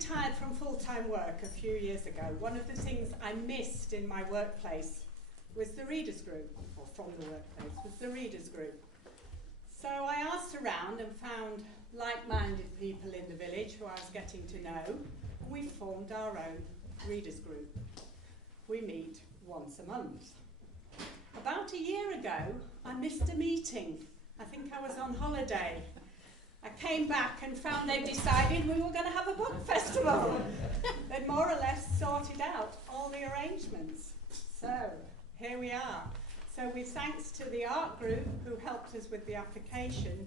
retired from full-time work a few years ago, one of the things I missed in my workplace was the readers group, or from the workplace, was the readers group. So I asked around and found like-minded people in the village who I was getting to know, and we formed our own readers group. We meet once a month. About a year ago, I missed a meeting. I think I was on holiday. I came back and found they'd decided we were going to have a book festival. They'd more or less sorted out all the arrangements. So, here we are. So with thanks to the art group who helped us with the application,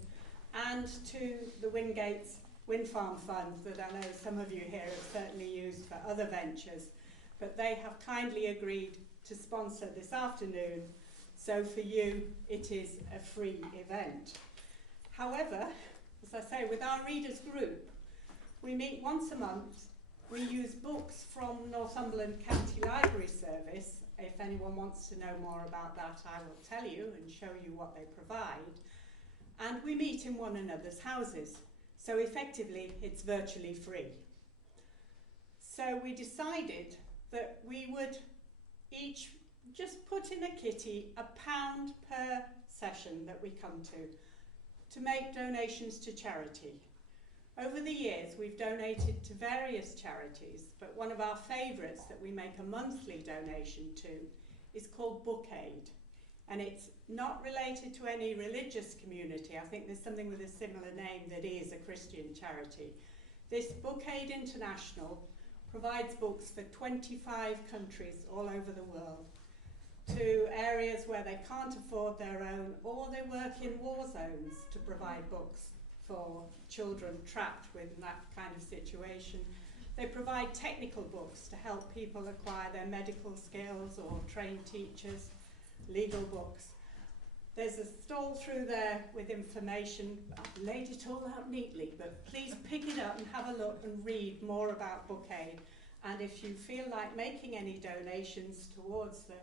and to the Wingates Wind Farm Fund that I know some of you here have certainly used for other ventures, but they have kindly agreed to sponsor this afternoon. So for you, it is a free event. However, as I say, with our readers group, we meet once a month. We use books from Northumberland County Library Service. If anyone wants to know more about that, I will tell you and show you what they provide. And we meet in one another's houses. So effectively, it's virtually free. So we decided that we would each just put in a kitty £1 per session that we come to make donations to charity. Over the years, we've donated to various charities, but one of our favourites that we make a monthly donation to is called Book Aid. And it's not related to any religious community. I think there's something with a similar name that is a Christian charity. This Book Aid International provides books for 25 countries all over the world to areas where they can't afford their own, or they work in war zones to provide books for children trapped with that kind of situation. They provide technical books to help people acquire their medical skills, or train teachers, legal books. There's a stall through there with information. I've laid it all out neatly, but please pick it up and have a look and read more about Book Aid. And if you feel like making any donations towards the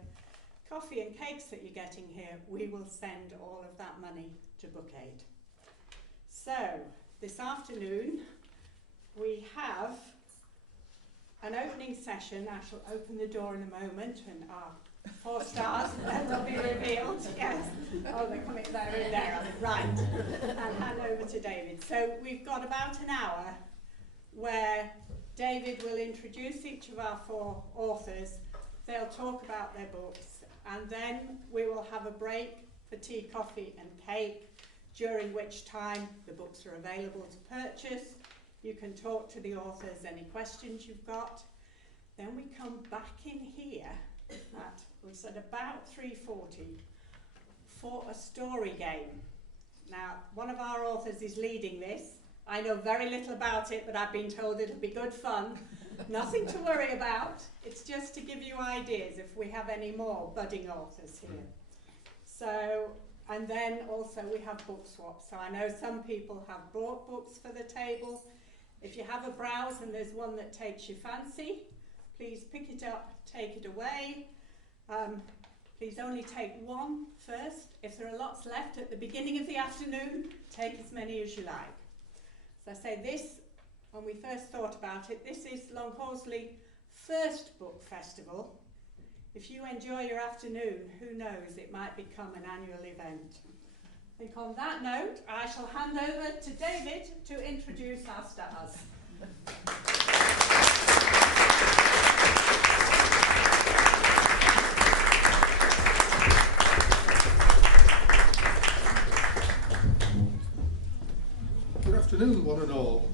coffee and cakes that you're getting here, we will send all of that money to Book Aid. So, this afternoon, we have an opening session. I shall open the door in a moment, and our 4 stars will be revealed. Yes. Oh, they're coming. They're in there. Right. And hand over to David. So we've got about an hour where David will introduce each of our 4 authors. They'll talk about their books, and then we will have a break for tea, coffee, and cake, during which time the books are available to purchase. You can talk to the authors, any questions you've got. Then we come back in here at about 3:40 for a story game. Now, one of our authors is leading this. I know very little about it, but I've been told it'll be good fun. Nothing to worry about. It's just to give you ideas if we have any more budding authors here. So, and then also we have book swaps. So I know some people have brought books for the table. If you have a browse and there's one that takes your fancy, please pick it up, take it away. Please only take one first. If there are lots left at the beginning of the afternoon, take as many as you like. So I say this, when we first thought about it, this is Longhorsley first book festival. If you enjoy your afternoon, who knows, it might become an annual event. I think on that note, I shall hand over to David to introduce our stars. Good afternoon, one and all.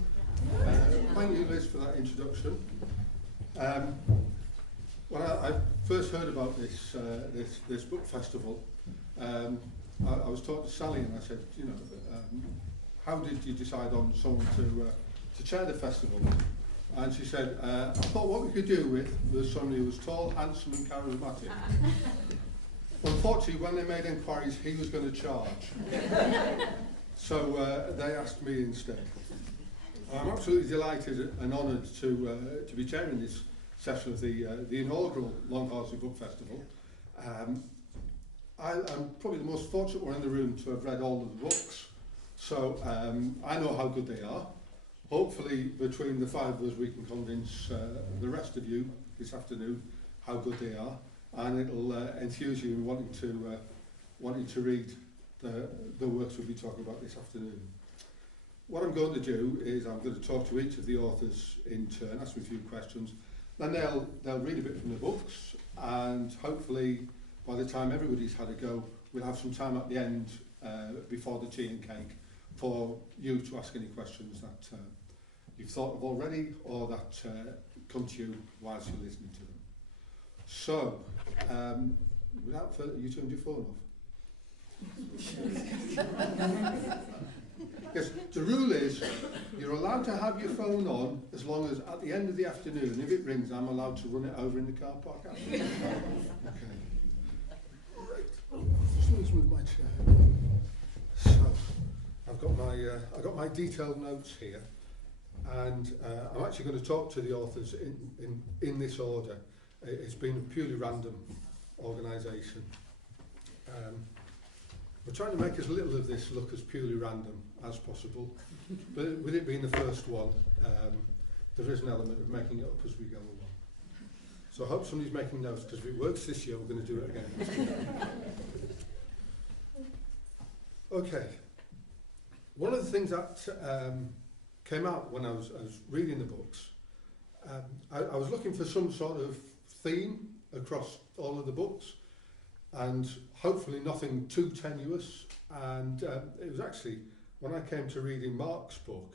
Thank you, Liz, for that introduction. When I first heard about this book festival, I was talking to Sally and I said, you know, how did you decide on someone to chair the festival? And she said, I thought what we could do was somebody who was tall, handsome and charismatic. Unfortunately, when they made inquiries, he was going to charge. So they asked me instead. I'm absolutely delighted and honoured to be chairing this session of the inaugural Longhorsley Book Festival. I'm probably the most fortunate one in the room to have read all of the books, so I know how good they are. hopefully between the five of us we can convince the rest of you this afternoon how good they are, and it'll enthuse you in wanting to read the works we'll be talking about this afternoon. What I'm going to do is I'm going to talk to each of the authors in turn, ask them a few questions, then they'll read a bit from the books, and hopefully by the time everybody's had a go, we'll have some time at the end before the tea and cake for you to ask any questions that you've thought of already or that come to you whilst you're listening to them. So, without further, you turned your phone off. Yes, the rule is you're allowed to have your phone on as long as at the end of the afternoon, if it rings, I'm allowed to run it over in the car park. Okay. Right. Just let me move my chair. So, I've got my detailed notes here, and I'm actually going to talk to the authors in this order. It's been a purely random organisation. We're trying to make as little of this look as purely random as possible, but with it being the first one, there is an element of making it up as we go along. So I hope somebody's making notes, because if it works this year, we're going to do it again next year. Okay. One of the things that came out when I was reading the books, I was looking for some sort of theme across all of the books, and hopefully nothing too tenuous. And it was actually, when I came to reading Mark's book,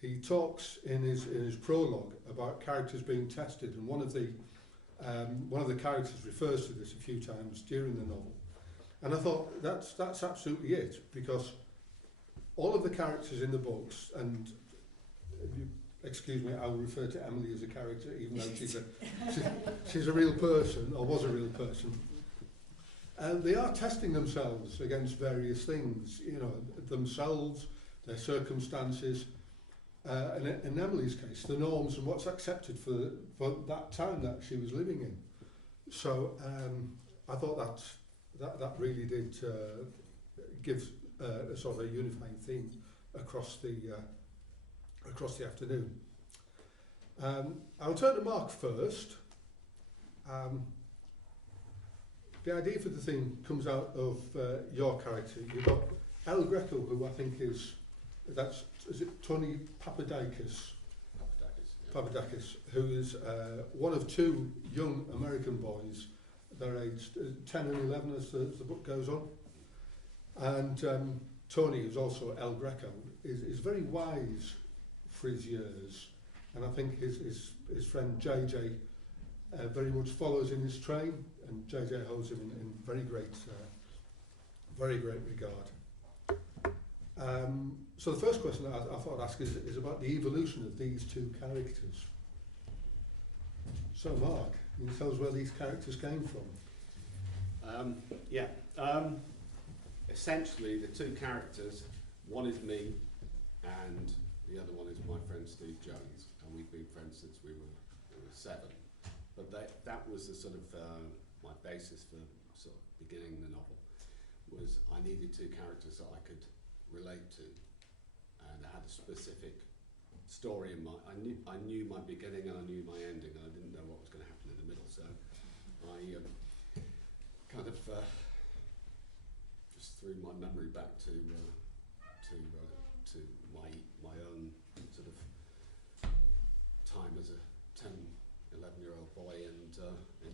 he talks in his prologue about characters being tested, and one of the characters refers to this a few times during the novel. And I thought that's absolutely it, because all of the characters in the books, and if you excuse me, I will refer to Emily as a character, even though she's a real person, or was a real person. And they are testing themselves against various things, you know, themselves, their circumstances, and in Emily's case, the norms and what's accepted for that time that she was living in. So I thought that really did give a sort of a unifying theme across the afternoon. I'll turn to Mark first. The idea for the thing comes out of your character. You've got El Greco, who I think is it Tony Papadakis? Papadakis, who is one of two young American boys. They're aged 10 and 11 as the book goes on. And Tony, who's also El Greco, is very wise for his years. And I think his friend JJ very much follows in his train, and JJ holds him in very great regard. So the first question I thought I'd ask is about the evolution of these two characters. So Mark, can you tell us where these characters came from? Essentially, the two characters, one is me, and the other one is my friend Steve Jones, and we've been friends since we were 7. But that was the sort of my basis for sort of beginning the novel. Was I needed two characters that I could relate to, and I had a specific story in mind. I knew my beginning and I knew my ending, and I didn't know what was going to happen in the middle. So I kind of just threw my memory back to my own sort of time as a 10, 11-year-old boy, and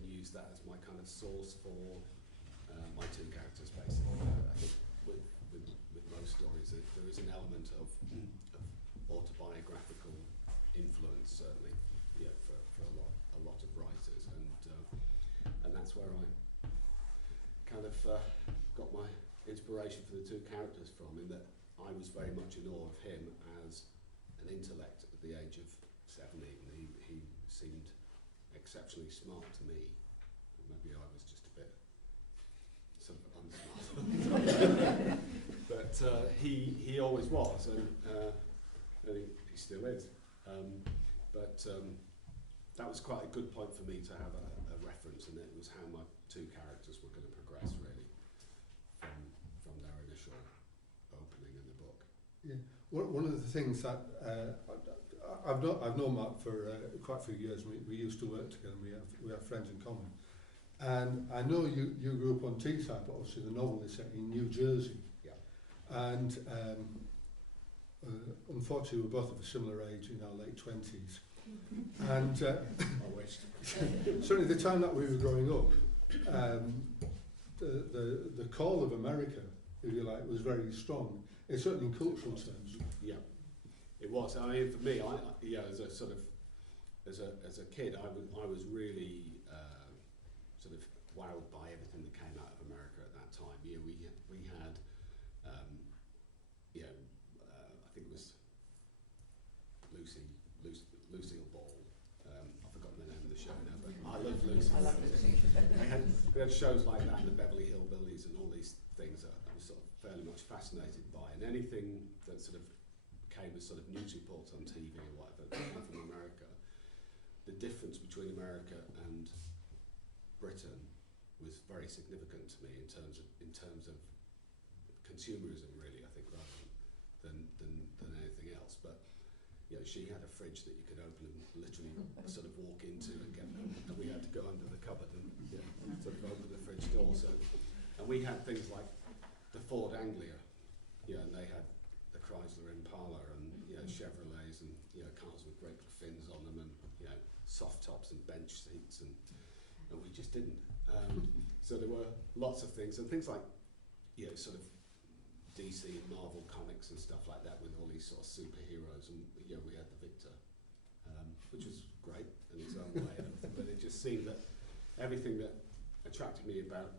use that as my kind of source for my two characters, basically. I think with most stories, there is an element of autobiographical influence, certainly, for a lot of writers, and that's where I kind of got my inspiration for the two characters from, in that I was very much in awe of him as an intellect at the age of 7 even. He seemed exceptionally smart to me. Maybe I was just a bit sort of unsmart. But he always was, and he still is. That was quite a good point for me to have a reference, and it was how my two characters were going to progress, really, from their initial opening in the book. Yeah. one of the things that I've known Mark for quite a few years. We used to work together. And we have friends in common. And I know you grew up on Teesside, but obviously the novel is set in New Jersey. Yeah. And unfortunately, we're both of a similar age, in our late 20s. And I wish. certainly the time that we were growing up, the call of America, if you like, was very strong. It's certainly in cultural terms. Yeah, it was. I mean, for me, as a sort of as a kid, I was really sort of wowed by everything that came out of America at that time. Yeah, we had I think it was Lucille Ball. I've forgotten the name of the show now, but I love Lucy. I love Lucy. we had shows like that, and the Beverly Hillbillies, and all these things that I was sort of fairly much fascinated by, and anything that sort of came as sort of news reports on TV or whatever that came from America. The difference between America and Britain was very significant to me in terms of consumerism, really. I think rather than anything else. But she had a fridge that you could open and literally sort of walk into and get, and we had to go under the cupboard and sort of open the fridge door. So, and we had things like the Ford Anglia, and they had the Chrysler Impala and Chevrolets and cars with great big fins on them and soft tops and bench seats and we just didn't. So there were lots of things and things like sort of DC and Marvel comics and stuff like that with all these sort of superheroes and we had the Victor, which was great in its own way and everything, but it just seemed that everything that attracted me about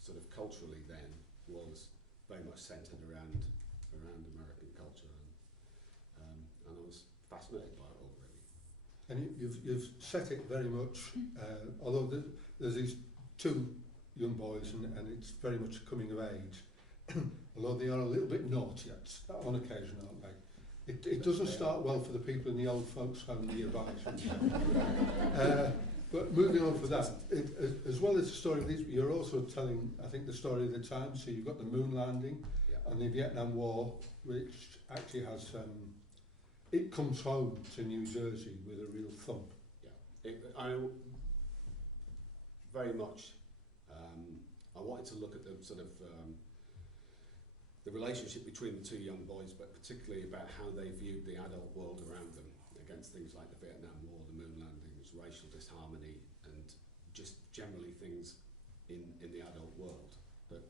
sort of culturally then was very much centred around American culture and I was fascinated by it all really. And you've set it very much, although there's these two young boys and it's very much a coming of age, although they are a little bit naughty on occasion, aren't they? It doesn't start well for the people in the old folks home nearby. But moving on from that, as well as the story of these, you're also telling, I think, the story of the time. So you've got the moon landing and the Vietnam War, which actually has, it comes home to New Jersey with a real thump. Yeah, I very much, I wanted to look at the sort of, the relationship between the two young boys, but particularly about how they viewed the adult world around them against things like the Vietnam War, the moon landings, racial disharmony, and just generally things in the adult world that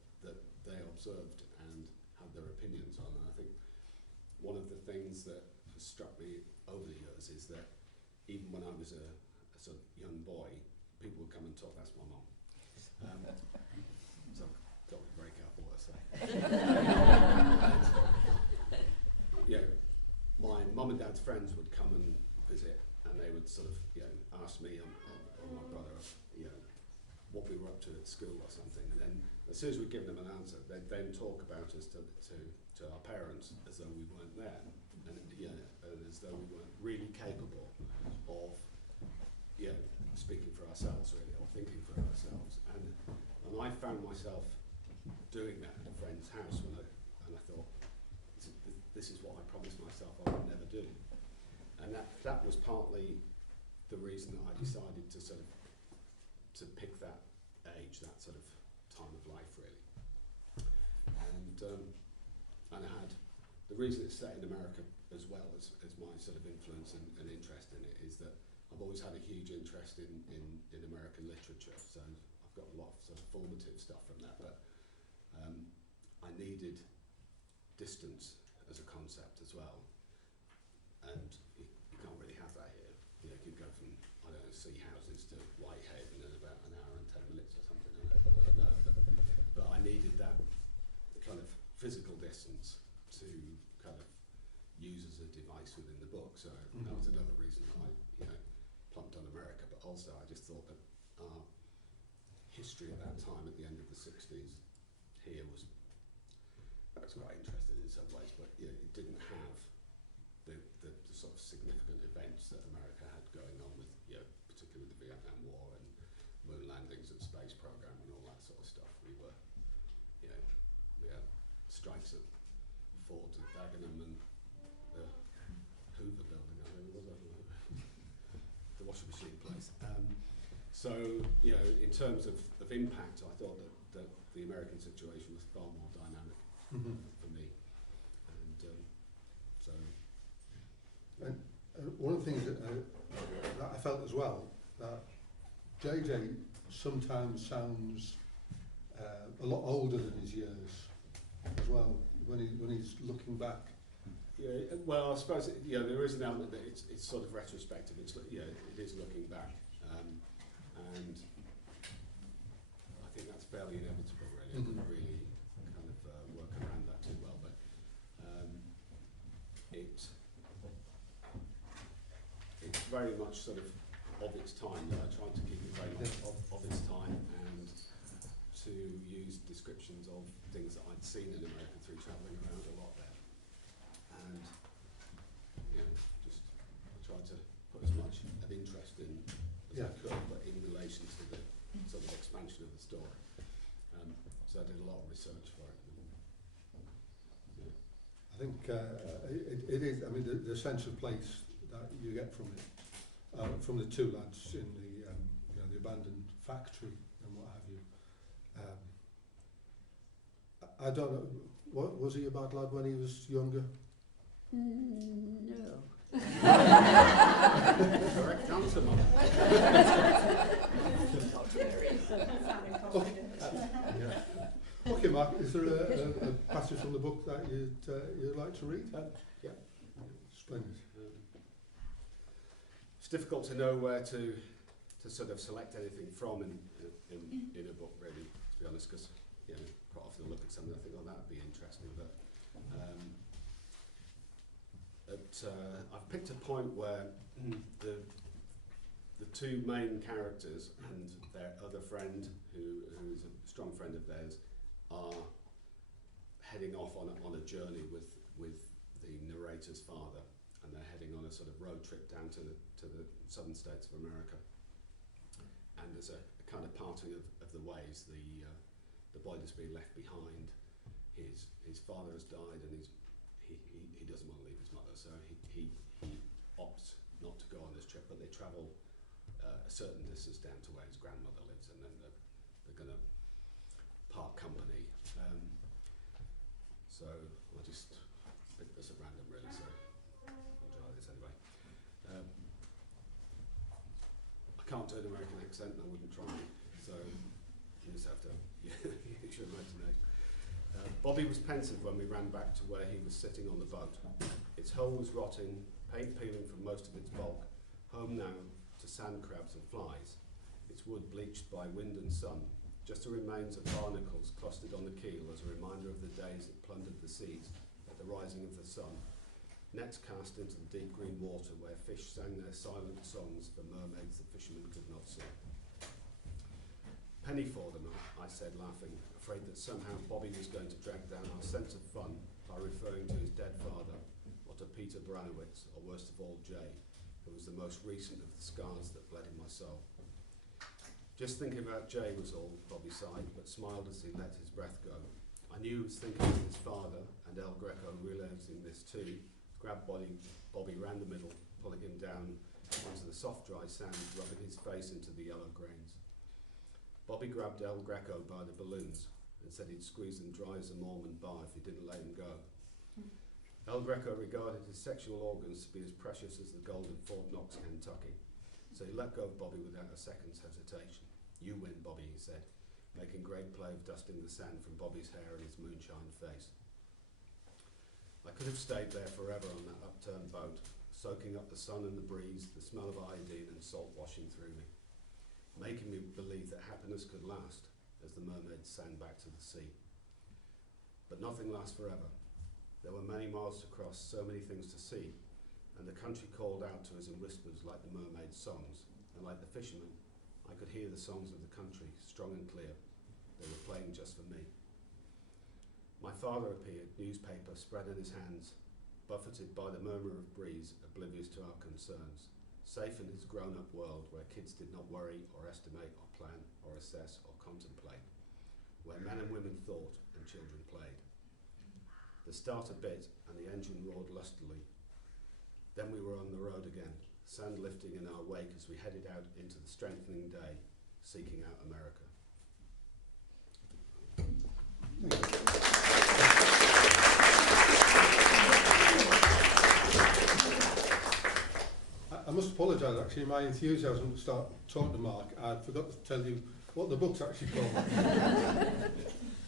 they observed and had their opinions on. And I think one of the things that has struck me over the years is that even when I was a sort of young boy, people would come and talk, that's my mum. So I've got to be very careful what I say. My mum and dad's friends would come and visit and they would sort of, ask me or my brother, what we were up to at school or something. And then as soon as we'd given them an answer, they'd then talk about us to our parents as though we weren't there. And as though we weren't really capable of, speaking for ourselves really, or thinking for ourselves. And I found myself doing that at a friend's house and I thought, this is what I promised myself I would never do. And that was partly the reason that I decided to sort of to pick that age, that sort of time of life really. And I had the reason it's set in America as well as my sort of influence and interest in it is that I've always had a huge interest in American literature, so I've got a lot of sort of formative stuff from that, but I needed distance as a concept as well, and you can't really have that here. You could go from, I don't know, sea houses to Whitehaven in about an hour and 10 minutes or something, but I needed that kind of physical distance to kind of use as a device within the book, so that was another reason that I plumped on America, but also I just thought that our history at that time at the end of the 60s here was quite interesting in some ways, but it didn't have the sort of significant events that America had going on with, particularly with the Vietnam War and moon landings and space program and all that sort of stuff. We were, we had strikes at Fort and Dagenham and So, you know, in terms of impact, I thought that the American situation was far more dynamic for me. And so... And one of the things that I felt as well, that JJ sometimes sounds a lot older than his years as well, when he's looking back. Yeah, well, I suppose there is an element that it's sort of retrospective. It's it is looking back, and I think that's fairly inevitable, really. I didn't really kind of work around that too well, but it's very much sort of its time. I tried to keep it very much of its time, and to use descriptions of things that I'd seen in America through travelling around a lot there. And just I tried to put as much of interest in as I could, but in relation to the sort of expansion of the story. So I did a lot of research for it. I think it is. I mean, the sense of place that you get from it, from the two lads in the the abandoned factory and what have you. I don't know. What was he a bad lad when he was younger? No. Correct answer, Mum. Not very. Okay, Mark. Is there a passage from the book that you'd like to read? Yeah. Splendid. It's difficult to know where to sort of select anything from in a book, really, to be honest, because quite often I look at something and I think, oh, that would be interesting, but I've picked a point where the two main characters and their other friend, who is a strong friend of theirs, are heading off on a journey with the narrator's father, and they're heading on a sort of road trip down to the southern states of America. And there's a kind of parting of the ways. The boy that's been left behind, his father has died, and he doesn't want to leave his mother, so he opts not to go on this trip, but they travel a certain distance down to where his grandmother lives, and then they're going to part company. So I'll just pick this at random, really, so I'll try this anyway. I can't do an American accent, and I wouldn't try, so you just have to use your imagination. Bobby was pensive when we ran back to where he was sitting on the boat. Its hull was rotting, paint peeling from most of its bulk, home now to sand crabs and flies, its wood bleached by wind and sun, just the remains of barnacles clustered on the keel as a reminder of the days that plundered the seas at the rising of the sun, nets cast into the deep green water where fish sang their silent songs for mermaids the fishermen could not see. Penny for them, I said, laughing, afraid that somehow Bobby was going to drag down our sense of fun by referring to his dead father, or to Peter Branowitz, or worst of all, Jay, who was the most recent of the scars that bled in my soul. Just thinking about Jay was all, Bobby sighed, but smiled as he let his breath go. I knew he was thinking of his father, and El Greco, realising this too, grabbed Bobby round the middle, pulling him down onto the soft, dry sand, rubbing his face into the yellow grains. Bobby grabbed El Greco by the balloons and said he'd squeeze them dry as a Mormon bar if he didn't let him go. El Greco regarded his sexual organs to be as precious as the gold in Fort Knox, Kentucky, so he let go of Bobby without a second's hesitation. You win, Bobby, he said, making great play of dusting the sand from Bobby's hair and his moonshine face. I could have stayed there forever on that upturned boat, soaking up the sun and the breeze, the smell of iodine and salt washing through me, making me believe that happiness could last as the mermaids sang back to the sea. But nothing lasts forever. There were many miles to cross, so many things to see, and the country called out to us in whispers like the mermaids' songs, and like the fishermen, I could hear the songs of the country, strong and clear. They were playing just for me. My father appeared, newspaper spread in his hands, buffeted by the murmur of breeze, oblivious to our concerns, safe in his grown-up world where kids did not worry or estimate or plan or assess or contemplate, where men and women thought and children played. The starter bit and the engine roared lustily. Then we were on the road again, sand lifting in our wake as we headed out into the strengthening day, seeking out America. I must apologise, actually, my enthusiasm to start talking to Mark, I forgot to tell you what the book's actually called.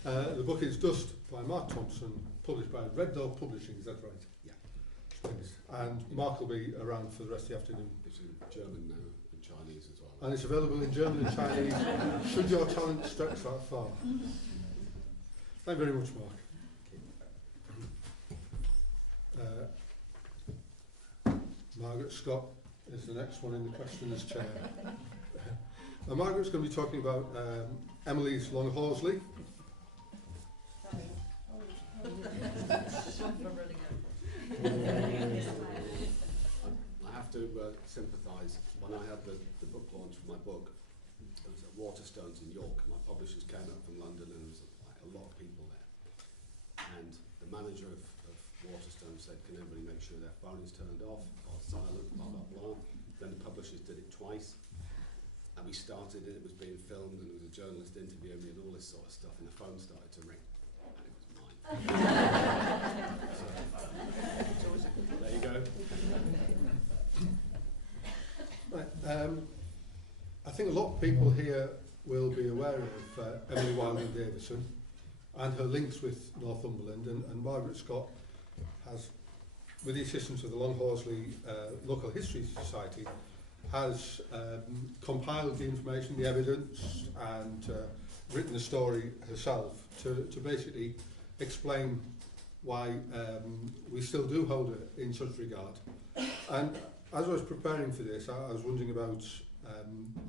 The book is Dust by Mark Thompson, published by Red Door Publishing, is that right? Yeah. And Mark will be around for the rest of the afternoon. It's in German now and Chinese as well. And it's available in German and Chinese, should your talent stretch that far. Thank you very much, Mark. Margaret Scott is the next one in the questioner's chair. Margaret's going to be talking about Emily's Longhorsley. I have to sympathise. When I had the book launch for my book, it was at Waterstones in York. My publishers came up from London and there was a lot of people there. And the manager of Waterstones said, can everybody make sure their phone is turned off or silent, blah, blah, blah. Then the publishers did it twice. And we started and it was being filmed and there was a journalist interviewing me and all this sort of stuff and the phone started to ring. And it was mine. So there you go. Right, I think a lot of people here will be aware of Emily Wilding Davison and her links with Northumberland, and Margaret Scott has, with the assistance of the Longhorsley Local History Society, has compiled the information, the evidence, and written the story herself to basically explain why we still do hold her in such regard. And as I was preparing for this, I was wondering about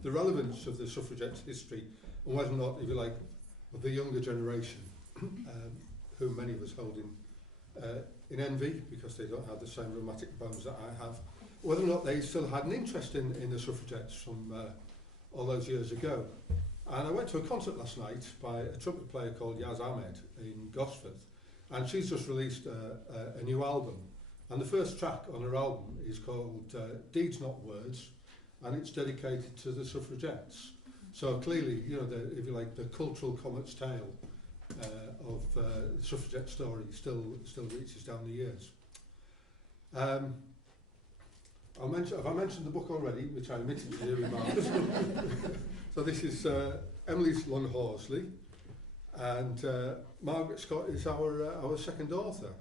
the relevance of the suffragettes' history and whether or not, if you like, of the younger generation, whom many of us hold in envy because they don't have the same romantic bonds that I have, whether or not they still had an interest in the suffragettes from all those years ago. And I went to a concert last night by a trumpet player called Yaz Ahmed in Gosford, and she's just released a new album. And the first track on her album is called Deeds Not Words, and it's dedicated to the suffragettes. So clearly, you know, if you like, the cultural comet's tail of the suffragette story still reaches down the years. Have I mentioned the book already, which I omitted to do in March? So this is Emily's Longhorsley, and Margaret Scott is our second author.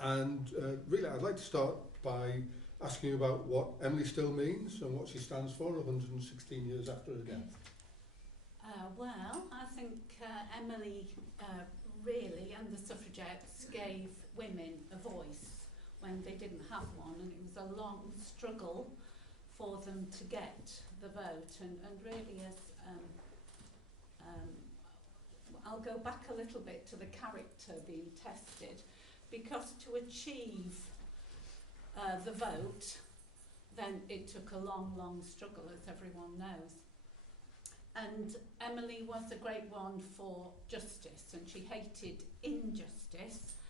And really, I'd like to start by asking you about what Emily still means and what she stands for 116 years after her death. Well, I think Emily really, and the suffragettes, gave women a voice when they didn't have one, and it was a long struggle for them to get the vote. And really, as I'll go back a little bit to the character being tested, because to achieve the vote, then it took a long, long struggle, as everyone knows. And Emily was a great one for justice, and she hated injustice.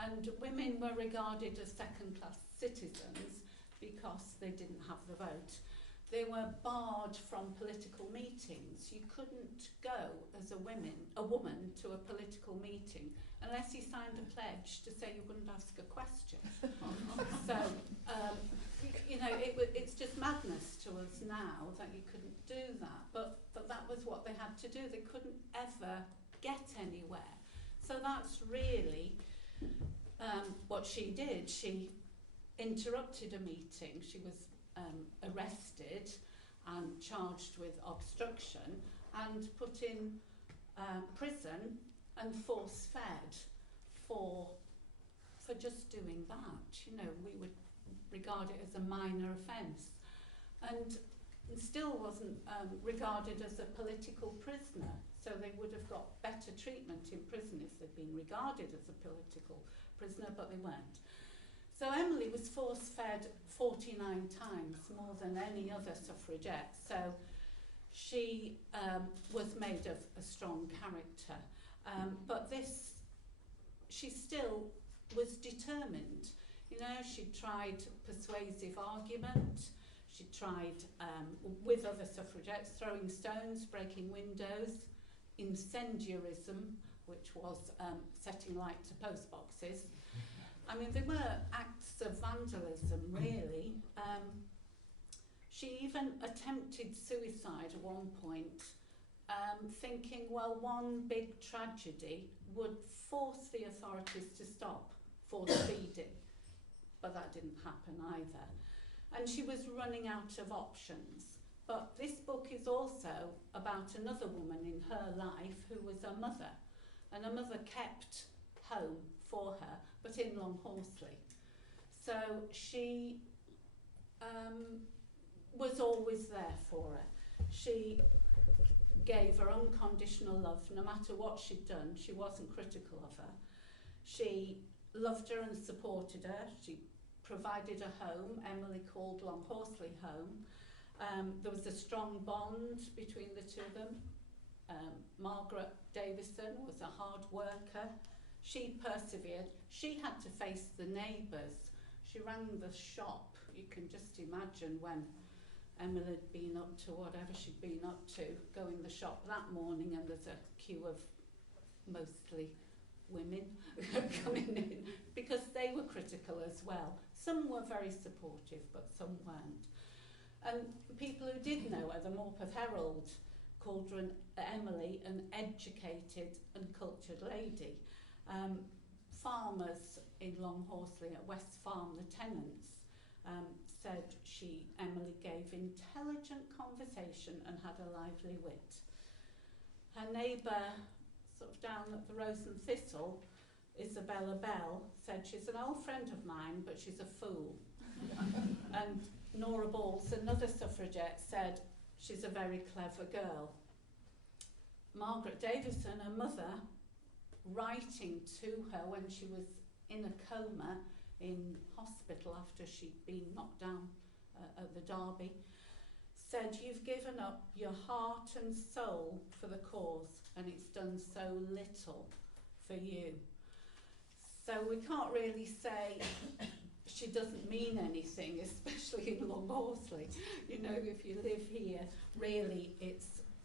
And women were regarded as second-class citizens because they didn't have the vote. They were barred from political meetings. You couldn't go as a woman to a political meeting unless you signed a pledge to say you wouldn't ask a question. So, you know, it's just madness to us now that you couldn't do that. But that was what they had to do. They couldn't ever get anywhere. So that's really what she did. She interrupted a meeting. She was arrested and charged with obstruction and put in prison and force-fed for just doing that. You know, we would regard it as a minor offence, and still wasn't regarded as a political prisoner. So they would have got better treatment in prison if they'd been regarded as a political prisoner, but they weren't. So Emily was force-fed 49 times, more than any other suffragette. So she was made of a strong character. But she still was determined. You know, she tried persuasive argument. She tried, with other suffragettes, throwing stones, breaking windows, incendiarism, which was setting light to post boxes. I mean, they were acts of vandalism, really. She even attempted suicide at one point, thinking, well, one big tragedy would force the authorities to stop force feeding. But that didn't happen either. And she was running out of options. But this book is also about another woman in her life who was a mother. And her mother kept home for her, but in Longhorsley. So she was always there for her. She gave her unconditional love, no matter what she'd done. She wasn't critical of her. She loved her and supported her. She provided a home, Emily called Longhorsley home. There was a strong bond between the two of them. Margaret Davison was a hard worker. She persevered. She had to face the neighbours. She rang the shop. You can just imagine when Emily had been up to whatever she'd been up to, go in the shop that morning and there's a queue of mostly women coming in, because they were critical as well. Some were very supportive, but some weren't. And people who did know her, the Morpeth Herald called her Emily an educated and cultured lady. Farmers in Longhorsley at West Farm, the tenants, said Emily gave intelligent conversation and had a lively wit. Her neighbour, sort of down at the Rose and Thistle, Isabella Bell, said she's an old friend of mine, but she's a fool. And Nora Balls, another suffragette, said she's a very clever girl. Margaret Davison, her mother, writing to her when she was in a coma in hospital after she'd been knocked down at the Derby, said, "You've given up your heart and soul for the cause, and it's done so little for you." So we can't really say she doesn't mean anything, especially in Longhorsley. You know, if you live here, really,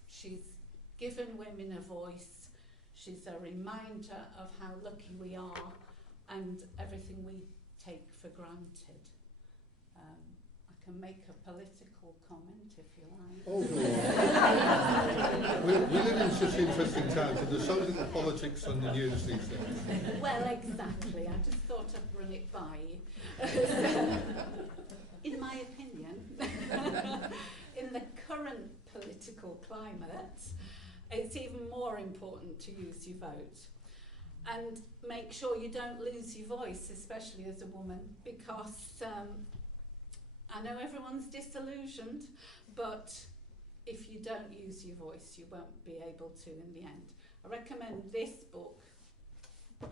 she's given women a voice. She's a reminder of how lucky we are and everything we take for granted. I can make a political comment if you like. Oh, no. we live in such interesting times, and there's so little politics on the news these days. Well, exactly. I just thought I'd run it by you. In my opinion, in the current political climate, it's even more important to use your vote. And make sure you don't lose your voice, especially as a woman, because I know everyone's disillusioned, but if you don't use your voice, you won't be able to in the end. I recommend this book, if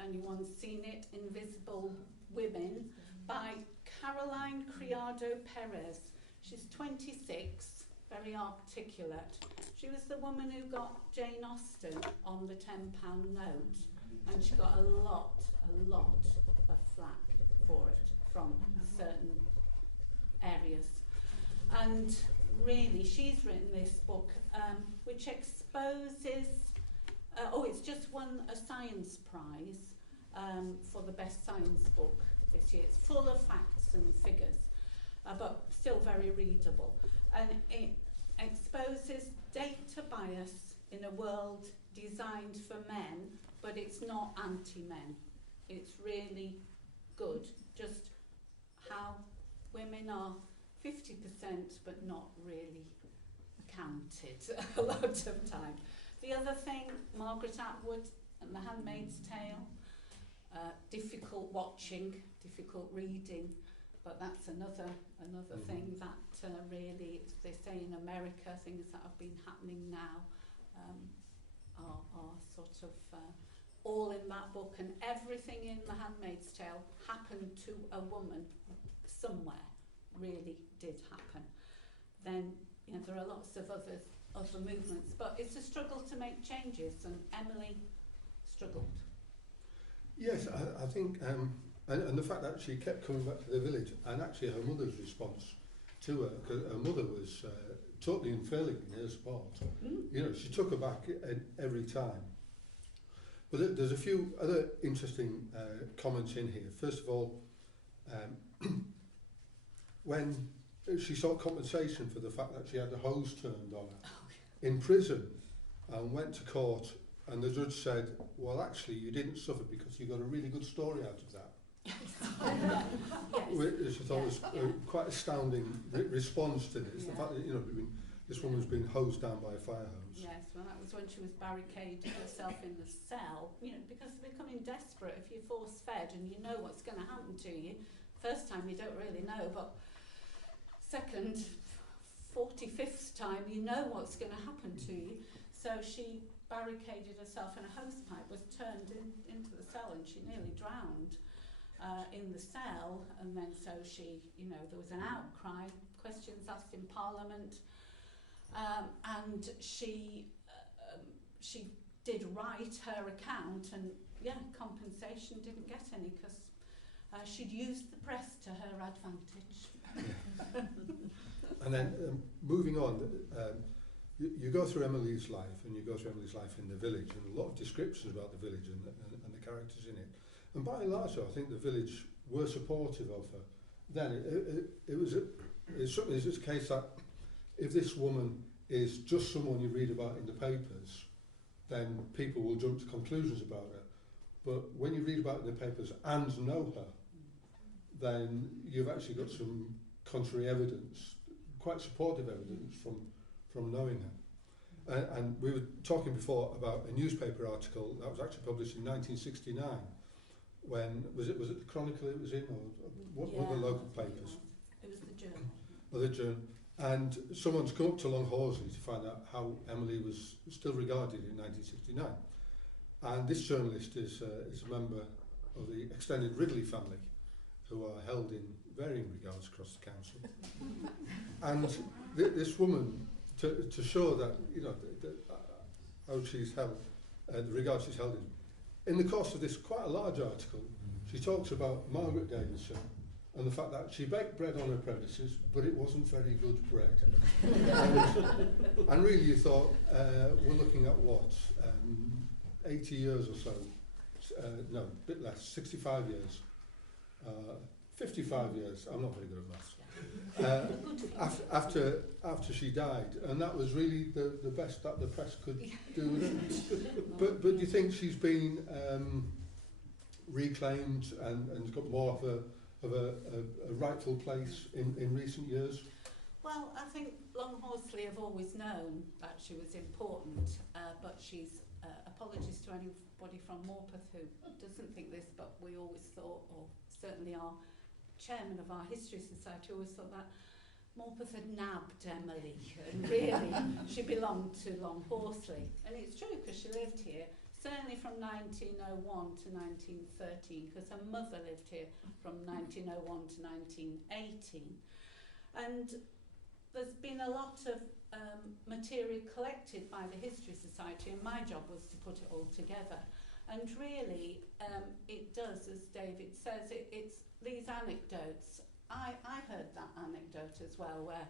anyone's seen it, Invisible Women, by Caroline Criado Perez. She's 26, very articulate. She was the woman who got Jane Austen on the £10 note, and she got a lot of flack for it from certain areas. And really, she's written this book which exposes, it's just won a science prize for the best science book this year. It's full of facts and figures, but still very readable. And it exposes data bias in a world designed for men, but it's not anti-men. It's really good, just how women are 50% but not really counted a lot of time. The other thing, Margaret Atwood and The Handmaid's Tale, difficult watching, difficult reading, but that's another thing that really, they say in America, things that have been happening now are sort of all in that book, and everything in The Handmaid's Tale happened to a woman somewhere, really did happen. Then, you know, there are lots of other movements, but it's a struggle to make changes, and Emily struggled. Yes, I think And the fact that she kept coming back to the village, and actually her mother's response to her, because her mother was totally unfailing in her support. You know, she took her back every time. But there's a few other interesting comments in here. First of all, when she sought compensation for the fact that she had the hose turned on her in prison and went to court, and the judge said, well, actually, you didn't suffer because you got a really good story out of that. Which I thought was quite astounding response to this. The fact that, you know, this woman's been hosed down by a fire hose. Yes, well, that was when she was barricaded herself in the cell, you know, because they're becoming desperate if you're force-fed and you know what's going to happen to you. First time you don't really know, but second, 45th time you know what's going to happen to you. So she barricaded herself and a hosepipe was turned into the cell and she nearly drowned in the cell. And then so she, you know, there was an outcry, questions asked in Parliament, and she did write her account, and compensation didn't get any because she'd used the press to her advantage. And then moving on, you go through Emily's life, and you go through Emily's life in the village, and a lot of descriptions about the village and the characters in it. And by and large, I think the village were supportive of her. Then it certainly is a case that if this woman is just someone you read about in the papers, then people will jump to conclusions about her. But when you read about it in the papers and know her, then you've actually got some contrary evidence, quite supportive evidence from knowing her. And we were talking before about a newspaper article that was actually published in 1969. When was it the Chronicle it was in, or what were the local papers? It was the Journal. Or the Journal. And someone's come up to Longhorsley to find out how Emily was still regarded in 1969. And this journalist is a member of the extended Ridley family, who are held in varying regards across the council. And this woman, to show that, you know, how she's held, the regard she's held in the course of this quite a large article, she talks about Margaret Davidson and the fact that she baked bread on her premises, but it wasn't very good bread. and really you thought, we're looking at what, 80 years or so, no, a bit less, 65 years, 55 years, I'm not very good at maths, after she died, and that was really the best that the press could do with it. But do you think she's been reclaimed and got more of a rightful place in recent years? Well, I think Longhorsley have always known that she was important, but she's apologies to anybody from Morpeth who doesn't think this, but we always thought, or certainly our chairman of our History Society always thought that Morpeth had nabbed Emily, and really she belonged to Longhorsley. And it's true because she lived here certainly from 1901 to 1913, because her mother lived here from 1901 to 1918. And there's been a lot of material collected by the History Society, and my job was to put it all together. And really, it does, as David says, it's these anecdotes. I heard that anecdote as well, where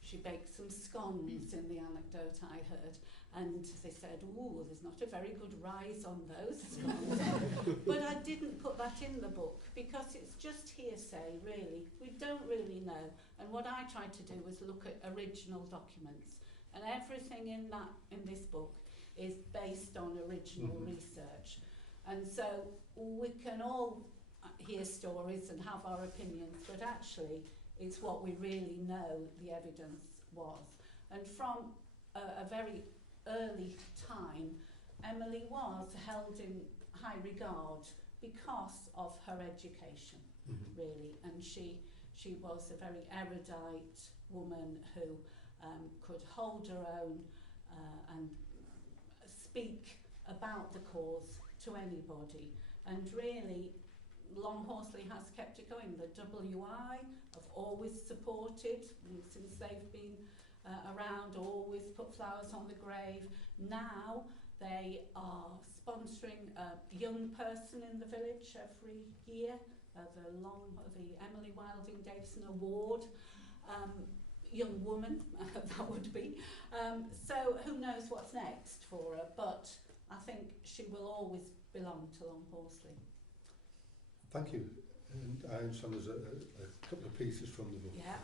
she baked some scones in the anecdote I heard, and they said, ooh, there's not a very good rise on those scones. But I didn't put that in the book because it's just hearsay, really. We don't really know. And what I tried to do was look at original documents, and everything in this book is based on original research. And so we can all hear stories and have our opinions, but actually it's what we really know the evidence was. And from a very early time, Emily was held in high regard because of her education, really. And she was a very erudite woman who could hold her own and speak about the cause to anybody. And really, Longhorsley has kept it going. The WI have always supported, since they've been around, always put flowers on the grave. Now they are sponsoring a young person in the village every year, the Emily Wilding Davison Award, young woman, that would be. So who knows what's next for her, but I think she will always belong to Longhorsley. Thank you. And I understand there's a couple of pieces from the book. Yeah,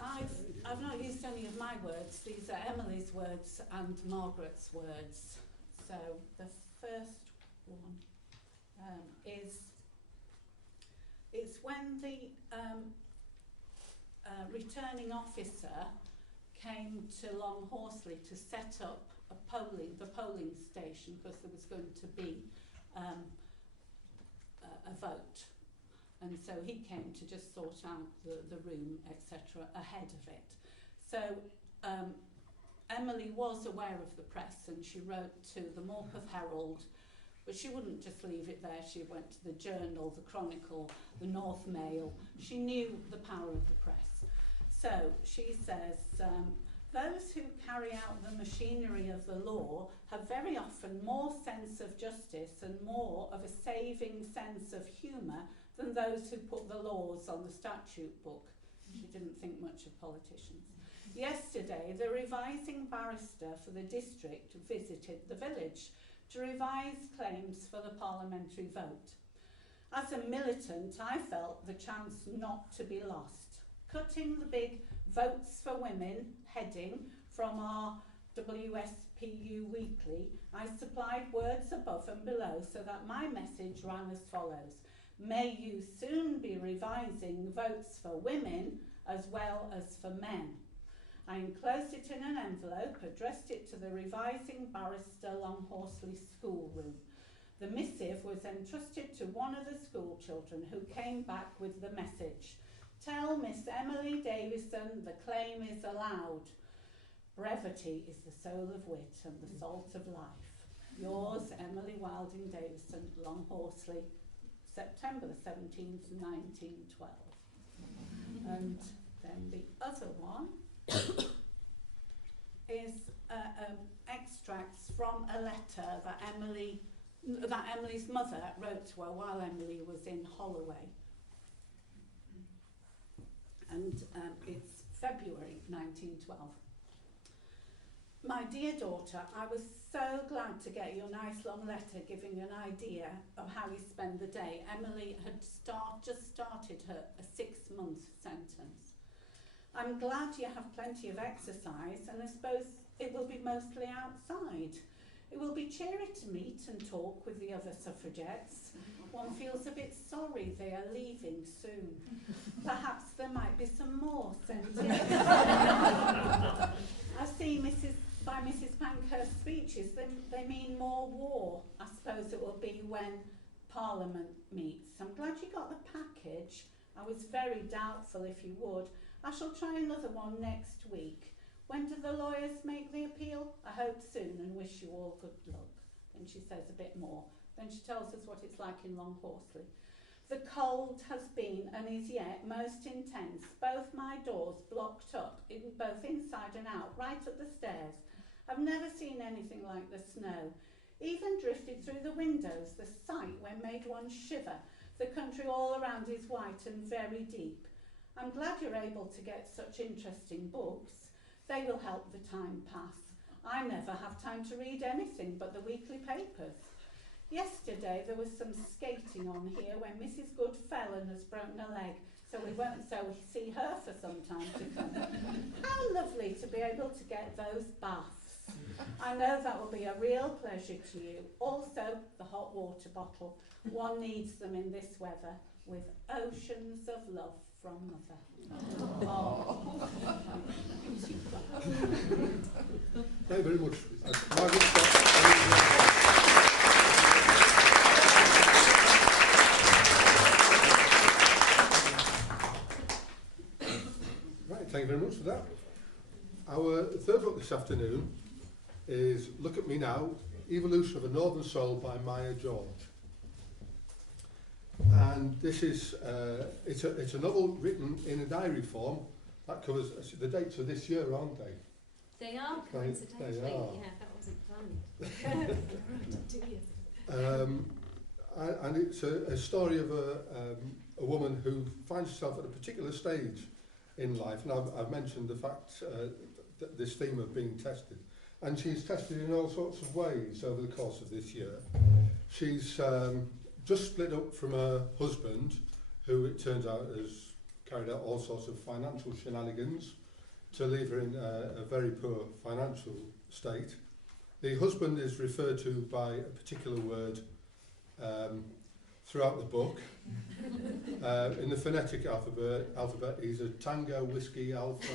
I've not used any of my words. These are Emily's words and Margaret's words. So the first one it's when the returning officer came to Longhorsley to set up the polling station, because there was going to be a vote. And so he came to just sort out the room, etc., ahead of it. So Emily was aware of the press, and she wrote to the Morpeth Herald, but she wouldn't just leave it there. She went to the Journal, the Chronicle, the North Mail. She knew the power of the press. So she says, those who carry out the machinery of the law have very often more sense of justice and more of a saving sense of humour than those who put the laws on the statute book. She didn't think much of politicians. Yesterday, the revising barrister for the district visited the village to revise claims for the parliamentary vote. As a militant, I felt the chance not to be lost. Cutting the big Votes for Women heading from our WSPU Weekly, I supplied words above and below so that my message ran as follows. May you soon be revising votes for women as well as for men. I enclosed it in an envelope, addressed it to the revising barrister Longhorsley schoolroom. The missive was entrusted to one of the school children, who came back with the message. Tell Miss Emily Davison the claim is allowed. Brevity is the soul of wit and the salt of life. Yours, Emily Wilding Davison, Longhorsley, September the 17th, 1912. And then the other one is extracts from a letter that Emily's mother wrote to her while Emily was in Holloway. And it's February 1912. My dear daughter, I was so glad to get your nice long letter giving an idea of how you spend the day. Emily had just started her a 6-month sentence. I'm glad you have plenty of exercise, and I suppose it will be mostly outside. It will be cheery to meet and talk with the other suffragettes. One feels a bit sorry they are leaving soon. Perhaps there might be some more sent in. I see by Mrs. Pankhurst's speeches, they mean more war. I suppose it will be when Parliament meets. I'm glad you got the package. I was very doubtful if you would. I shall try another one next week. When do the lawyers make the appeal? I hope soon, and wish you all good luck. Then she says a bit more. Then she tells us what it's like in Longhorsley. The cold has been and is yet most intense. Both my doors blocked up, both inside and out, right up the stairs. I've never seen anything like the snow. Even drifted through the windows. The sight when made one shiver. The country all around is white and very deep. I'm glad you're able to get such interesting books. They will help the time pass. I never have time to read anything but the weekly papers. Yesterday there was some skating on here when Mrs. Good fell and has broken her leg, so we won't see her for some time to come. How lovely to be able to get those baths. I know that will be a real pleasure to you. Also, the hot water bottle. One needs them in this weather, with oceans of love from Mother. Oh. Thank you very much. Margaret, right, thank you very much for that. Our third book this afternoon is Look at Me Now, Evolution of a Northern Soul by Maya George. And this is, it's a novel written in a diary form. That covers, the dates are this year, aren't they? They are, coincidentally. They are. Yeah, that wasn't planned. And it's a story of a a woman who finds herself at a particular stage in life, and I've mentioned the fact this theme of being tested, and she's tested in all sorts of ways over the course of this year. She's just split up from her husband, who it turns out has carried out all sorts of financial shenanigans to leave her in a very poor financial state. The husband is referred to by a particular word throughout the book. In the phonetic alphabet, he's a Tango Whiskey Alpha.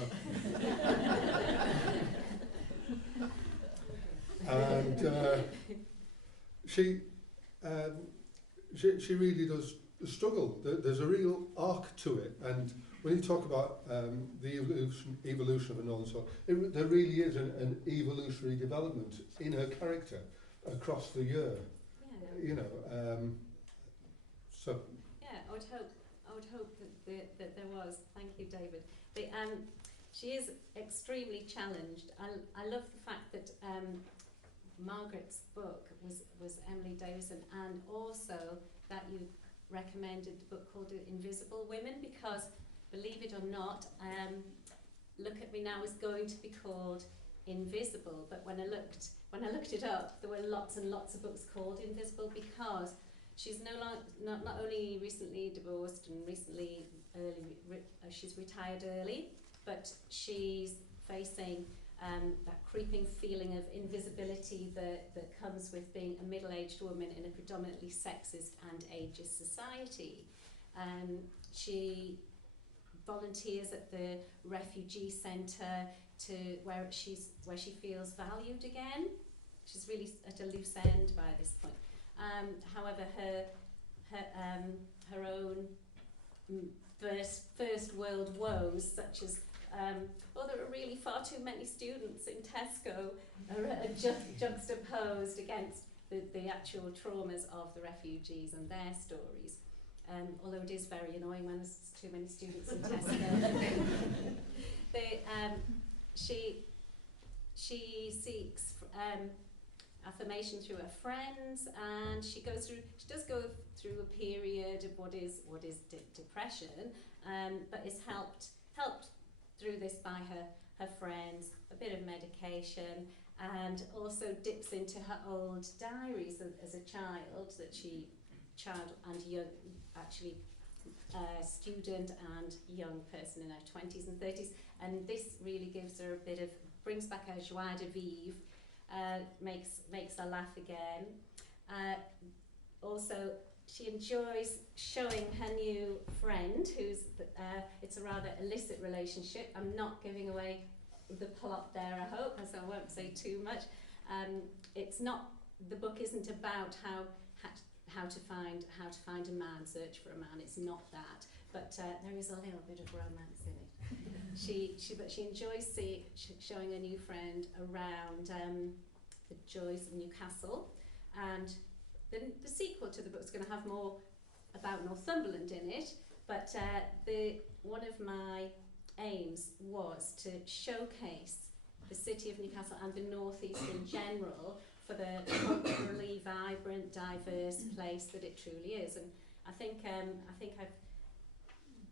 And she really does struggle. There's a real arc to it, and when you talk about the evolution of a Northern Soul, there really is an evolutionary development in her character across the year. Yeah. You know, so. Yeah, I would hope that there was. Thank you, David. She is extremely challenged. I love the fact that Margaret's book was Emily Davison, and also that you recommended the book called Invisible Women, because believe it or not, Look at Me Now is going to be called Invisible, but when I looked it up, there were lots and lots of books called Invisible, because she's not only recently divorced and she's retired early, but she's facing that creeping feeling of invisibility that comes with being a middle-aged woman in a predominantly sexist and ageist society. She volunteers at the refugee centre where she feels valued again. She's really at a loose end by this point. However, her own first world woes, such as there are really far too many students in Tesco, are juxtaposed against the actual traumas of the refugees and their stories. Although it is very annoying when there's too many students in Tesco. She seeks affirmation through her friends, and she does go through a period of what is depression, but is helped through this by her friends, a bit of medication, and also dips into her old diaries as a child and young, actually student and young person in her 20s and 30s, and this really gives her brings back her joie de vivre, makes her laugh again. Also, she enjoys showing her new friend, who's it's a rather illicit relationship. I'm not giving away the plot there, I hope, as I won't say too much. It's not. The book isn't about how to find a man, search for a man. It's not that, but there is a little bit of romance in it. But she enjoys showing a new friend around the joys of Newcastle, and the sequel to the book is going to have more about Northumberland in it. But one of my aims was to showcase the city of Newcastle and the North East in general for the culturally vibrant, diverse place that it truly is. And I think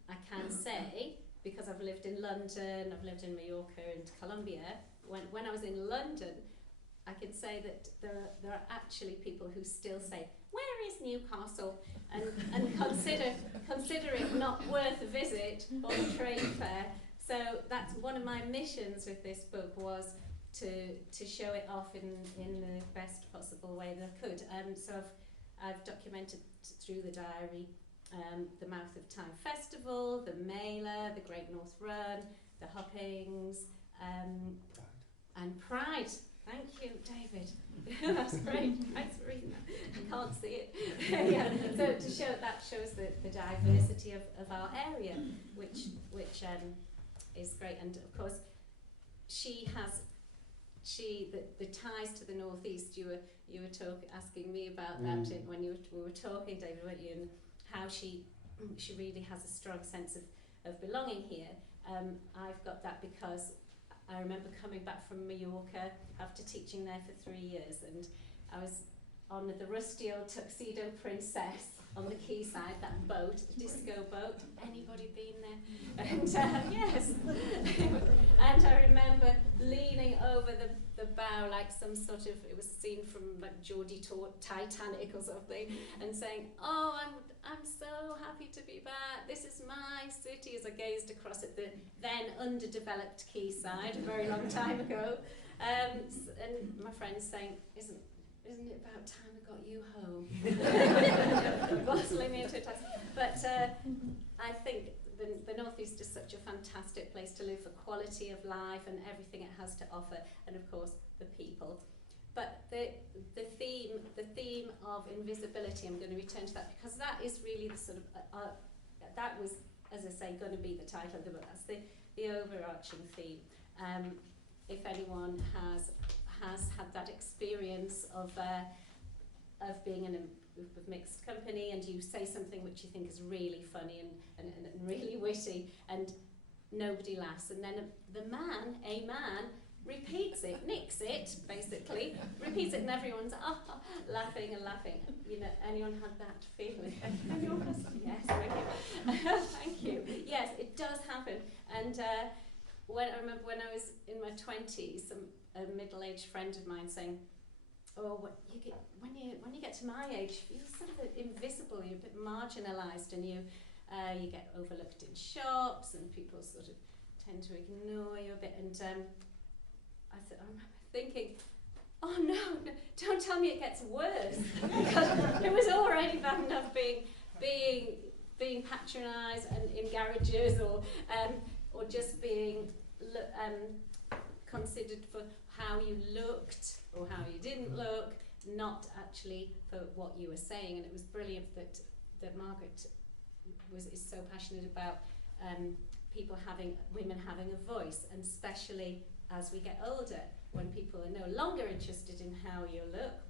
I can say, because I've lived in London, I've lived in Mallorca and Colombia, when I was in London, I can say that there are actually people who still say, "Where is Newcastle?" and consider it not worth a visit or a trade fair. So that's one of my missions with this book, was to show it off in the best possible way that I could. So I've documented through the diary the Mouth of Time Festival, the Mailer, the Great North Run, the Hoppings, and Pride. Thank you, David. That's great. Thanks for reading that. I can't see it. Yeah. So that shows the diversity of our area, which is great. And of course, the ties to the northeast. You were asking me about that when we were talking, David, weren't you? And how she really has a strong sense of belonging here. I've got that because I remember coming back from Mallorca after teaching there for 3 years, and I was on the rusty old tuxedo princess on the quayside, that boat, the disco boat. Anybody been there? And yes. And I remember leaning over the bow like some sort of, it was seen from like Geordie Titanic or something, and saying, "Oh, I'm so happy to be back. This is my city," as I gazed across at the then underdeveloped quayside a very long time ago. And my friends saying, Isn't it about time I got you home? Bustling me into a taxi. But I think the North East is such a fantastic place to live for quality of life and everything it has to offer, and of course the people. But the theme of invisibility, I'm going to return to that, because that is really the sort of that was, as I say, going to be the title of the book. That's the overarching theme. If anyone has had that experience of being in a mixed company, and you say something which you think is really funny and really witty, and nobody laughs, and then a man repeats it, nicks it, basically, repeats it, and everyone's laughing and laughing. You know, anyone had that feeling? Anyone has? Yes, thank you. Thank you. Yes, it does happen. And I remember when I was in my 20s, a middle-aged friend of mine saying, "Oh, when you get to my age, you're sort of invisible. You're a bit marginalised, and you get overlooked in shops, and people sort of tend to ignore you a bit." And I remember thinking, "Oh no, don't tell me it gets worse," because it was already bad enough being patronised and in garages, or just being considered for how you looked or how you didn't look, not actually for what you were saying. And it was brilliant that Margaret is so passionate about women having a voice, and especially as we get older, when people are no longer interested in how you look,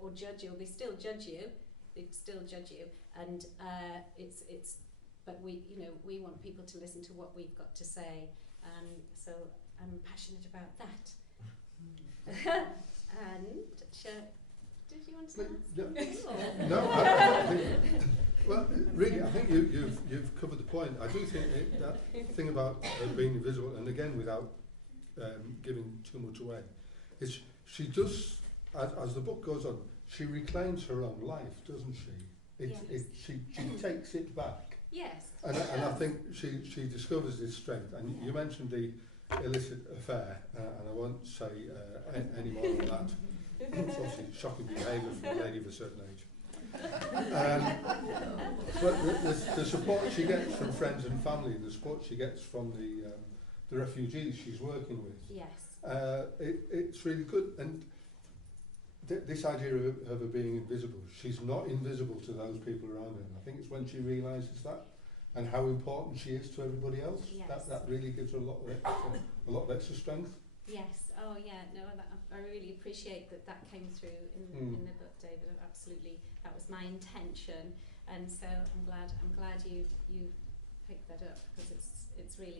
or judge you, or they still judge you, and but we want people to listen to what we've got to say, so I'm passionate about that. And did you want to ask? No, I think, well, really, I think you've covered the point. I do think that thing about being invisible, and again, without giving too much away, is she does, as the book goes on, she reclaims her own life, doesn't she? She takes it back. Yes. And I think she discovers this strength. And you mentioned the illicit affair, and I won't say any more on that. It's obviously shocking behaviour from a lady of a certain age. But the support she gets from friends and family, the support she gets from the refugees she's working with, yes, it's really good. And this idea of her being invisible, she's not invisible to those people around her. And I think it's when she realises that, and how important she is to everybody else, yes, that really gives her a lot of extra strength. Yes. Oh yeah. No, I really appreciate that came through in the book, David. Absolutely, that was my intention, and so I'm glad you picked that up, because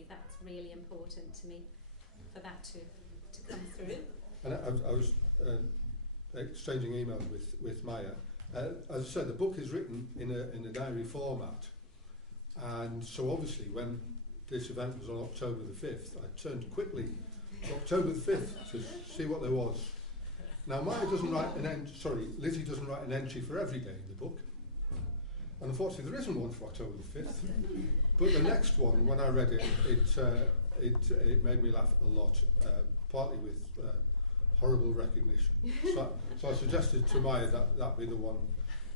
that's really important to me, for that to come through. And I was exchanging emails with Maya. As I said, the book is written in a diary format, and so obviously when this event was on October the 5th, I turned quickly to October the 5th to see what there was. Now Maya doesn't write Lizzie doesn't write an entry for every day in the book, and unfortunately there isn't one for October the 5th. But the next one, when I read it, it made me laugh a lot, partly with horrible recognition. So I suggested to Maya that be the one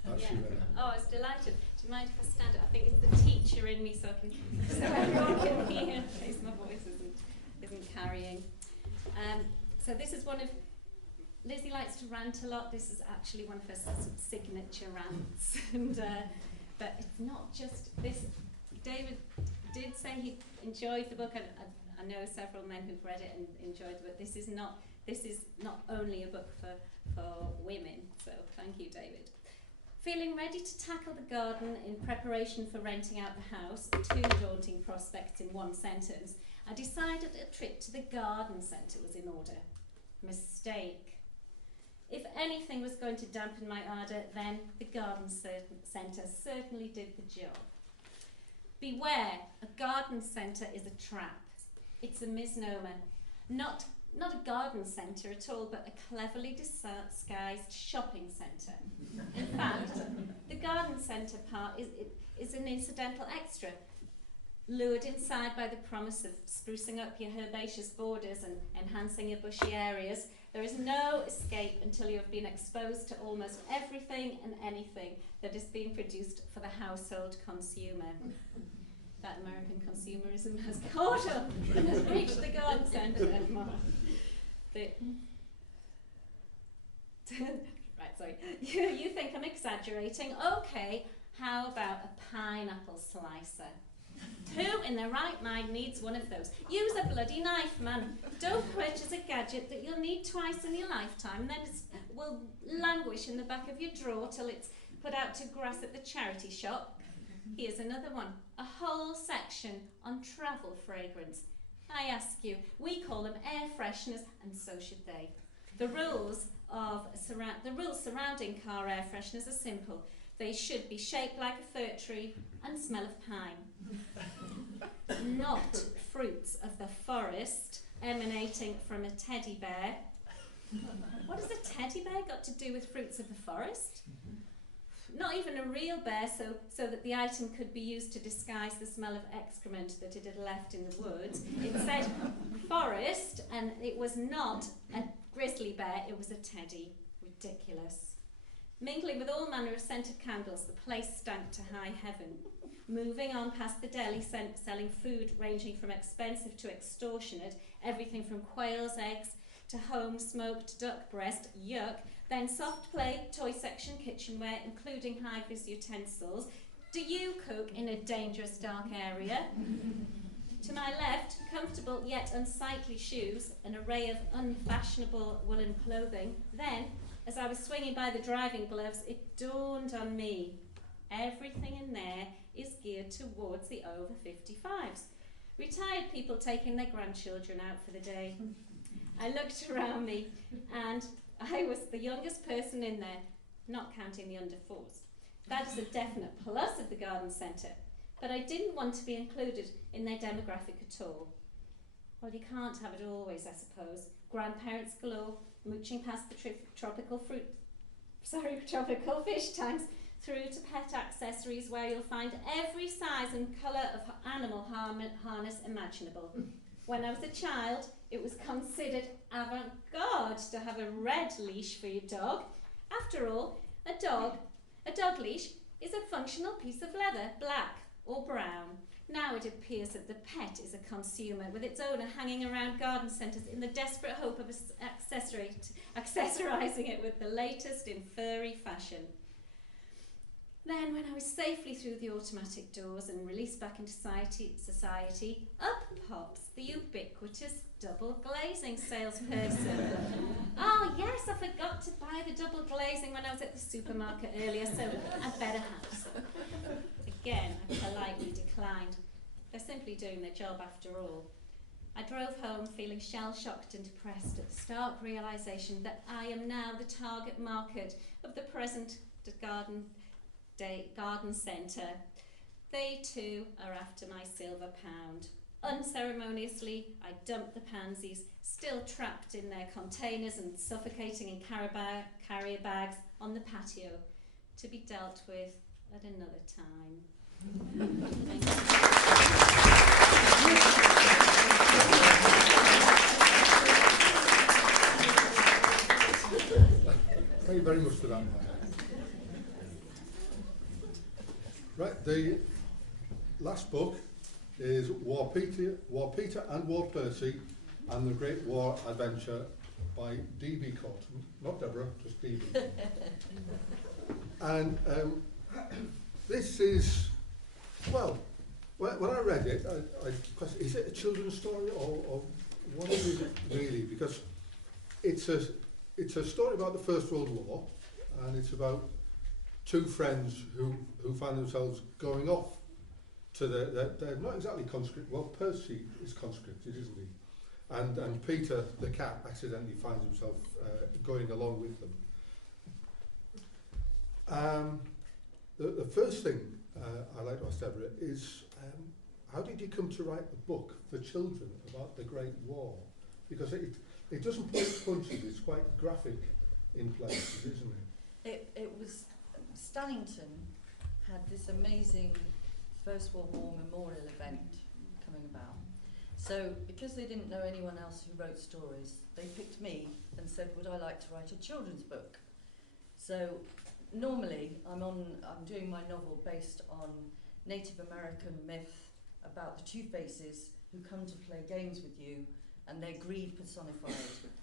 that she read. Oh, I was delighted. Do you mind if I stand up? I think it's the teacher in me, so everyone can hear in case my voice isn't carrying. So this is one of, Lizzie likes to rant a lot. This is actually one of her sort of signature rants. And but it's not just this. David did say he enjoyed the book, and I know several men who've read it and enjoyed the book. This is not only a book for women, so thank you, David. Feeling ready to tackle the garden in preparation for renting out the house, 2 daunting prospects in one sentence, I decided a trip to the garden centre was in order. Mistake. If anything was going to dampen my ardour, then the garden centre certainly did the job. Beware, a garden centre is a trap. It's a misnomer. Not a garden centre at all, but a cleverly disguised shopping centre. In fact, the garden centre part is an incidental extra, lured inside by the promise of sprucing up your herbaceous borders and enhancing your bushy areas. There is no escape until you have been exposed to almost everything and anything that is being produced for the household consumer. That American consumerism has caught up and has reached the garden centre. Right, sorry. You think I'm exaggerating? Okay, how about a pineapple slicer? Who in their right mind needs one of those? Use a bloody knife, man. Don't purchase a gadget that you'll need twice in your lifetime and then it will languish in the back of your drawer till it's put out to grass at the charity shop. Here's another one, a whole section on travel fragrance. I ask you, we call them air fresheners, and so should they. The rules surrounding car air fresheners are simple. They should be shaped like a fir tree and smell of pine. Not fruits of the forest emanating from a teddy bear. What has a teddy bear got to do with fruits of the forest? Not even a real bear, so that the item could be used to disguise the smell of excrement that it had left in the woods. It said forest, and it was not a grizzly bear, it was a teddy. Ridiculous. Mingling with all manner of scented candles, the place stank to high heaven. Moving on past the deli selling food ranging from expensive to extortionate, everything from quail's eggs to home-smoked duck breast, yuck. Then soft play, toy section, kitchenware, including high-vis utensils. Do you cook in a dangerous dark area? To my left, comfortable yet unsightly shoes, an array of unfashionable woolen clothing. Then, as I was swinging by the driving gloves, it dawned on me. Everything in there is geared towards the over 55s. Retired people taking their grandchildren out for the day. I looked around me and I was the youngest person in there, not counting the under 4s. That is a definite plus of the garden centre, but I didn't want to be included in their demographic at all. Well, you can't have it always, I suppose. Grandparents galore, mooching past the tropical fish tanks, through to pet accessories where you'll find every size and colour of animal harness imaginable. When I was a child, it was considered avant-garde to have a red leash for your dog. After all, a dog leash is a functional piece of leather, black or brown. Now it appears that the pet is a consumer, with its owner hanging around garden centres in the desperate hope of accessorising it with the latest in furry fashion. Then, when I was safely through the automatic doors and released back into society, up pops the ubiquitous double glazing salesperson. Oh yes, I forgot to buy the double glazing when I was at the supermarket earlier, so I'd better have some. Again, I politely declined. They're simply doing their job after all. I drove home feeling shell-shocked and depressed at the stark realisation that I am now the target market of the present garden centre. They too are after my silver pound. Unceremoniously, I dumped the pansies, still trapped in their containers and suffocating in carrier bags, on the patio, to be dealt with at another time. Thank you. Thank you very much for that. Right, the last book is War Peter and War Percy and the Great War Adventure by D.B. Court. Not Deborah, just D.B. And this is, well, when I read it, I questioned, is it a children's story or what is it really? Because it's a story about the First World War, and it's about two friends who find themselves going off to they're not exactly conscripted. Well, Percy is conscripted, isn't he? and Peter, the cat, accidentally finds himself going along with them. The first thing I'd like to ask Deborah is, how did you come to write a book for children about the Great War? Because it doesn't pull punches, it's quite graphic in places, isn't it? It was, Stannington had this amazing First World War memorial event coming about. So because they didn't know anyone else who wrote stories, they picked me and said, would I like to write a children's book? So normally I'm doing my novel based on Native American myth about the Two Faces who come to play games with you, and they're greed personified.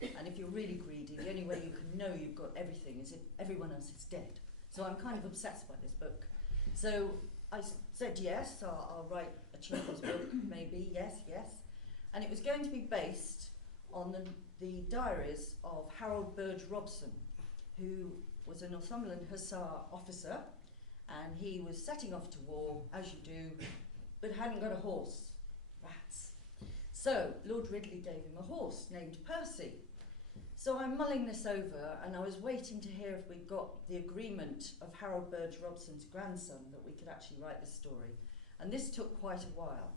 And if you're really greedy, the only way you can know you've got everything is if everyone else is dead. So I'm kind of obsessed by this book. So I said yes, I'll write a children's book, maybe, yes. And it was going to be based on the diaries of Harold Burge Robson, who was a Northumberland Hussar officer, and he was setting off to war, as you do, but hadn't got a horse. Rats. So Lord Ridley gave him a horse named Percy. So I'm mulling this over, and I was waiting to hear if we'd got the agreement of Harold Burge Robson's grandson that we could actually write this story. And this took quite a while.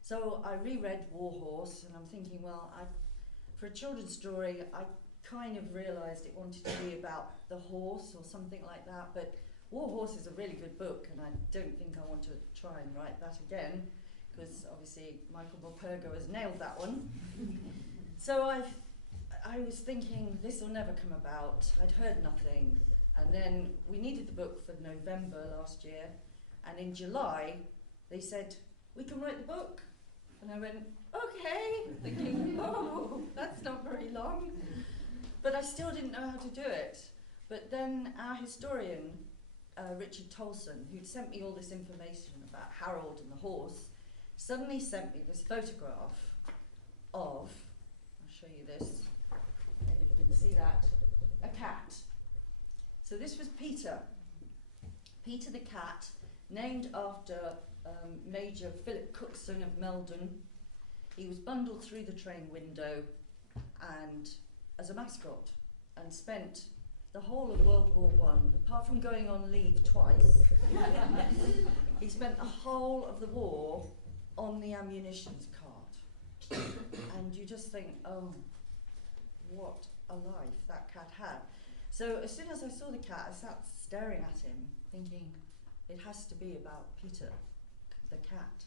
So I reread War Horse, and I'm thinking, well, for a children's story, I kind of realised it wanted to be about the horse or something like that, but War Horse is a really good book, and I don't think I want to try and write that again, because obviously Michael Morpurgo has nailed that one. So I was thinking, this will never come about. I'd heard nothing, and then we needed the book for November last year, and in July they said, we can write the book. And I went, okay, thinking, oh, that's not very long. But I still didn't know how to do it. But then our historian, Richard Thompson, who'd sent me all this information about Harold and the horse, suddenly sent me this photograph of, I'll show you this, maybe you can see that, a cat. So this was Peter. Peter the cat, named after Major Philip Cookson of Meldon. He was bundled through the train window and as a mascot, and spent the whole of World War I, apart from going on leave twice, he spent the whole of the war on the ammunitions cart. And you just think, oh, what a life that cat had. So as soon as I saw the cat, I sat staring at him, thinking, it has to be about Peter, the cat.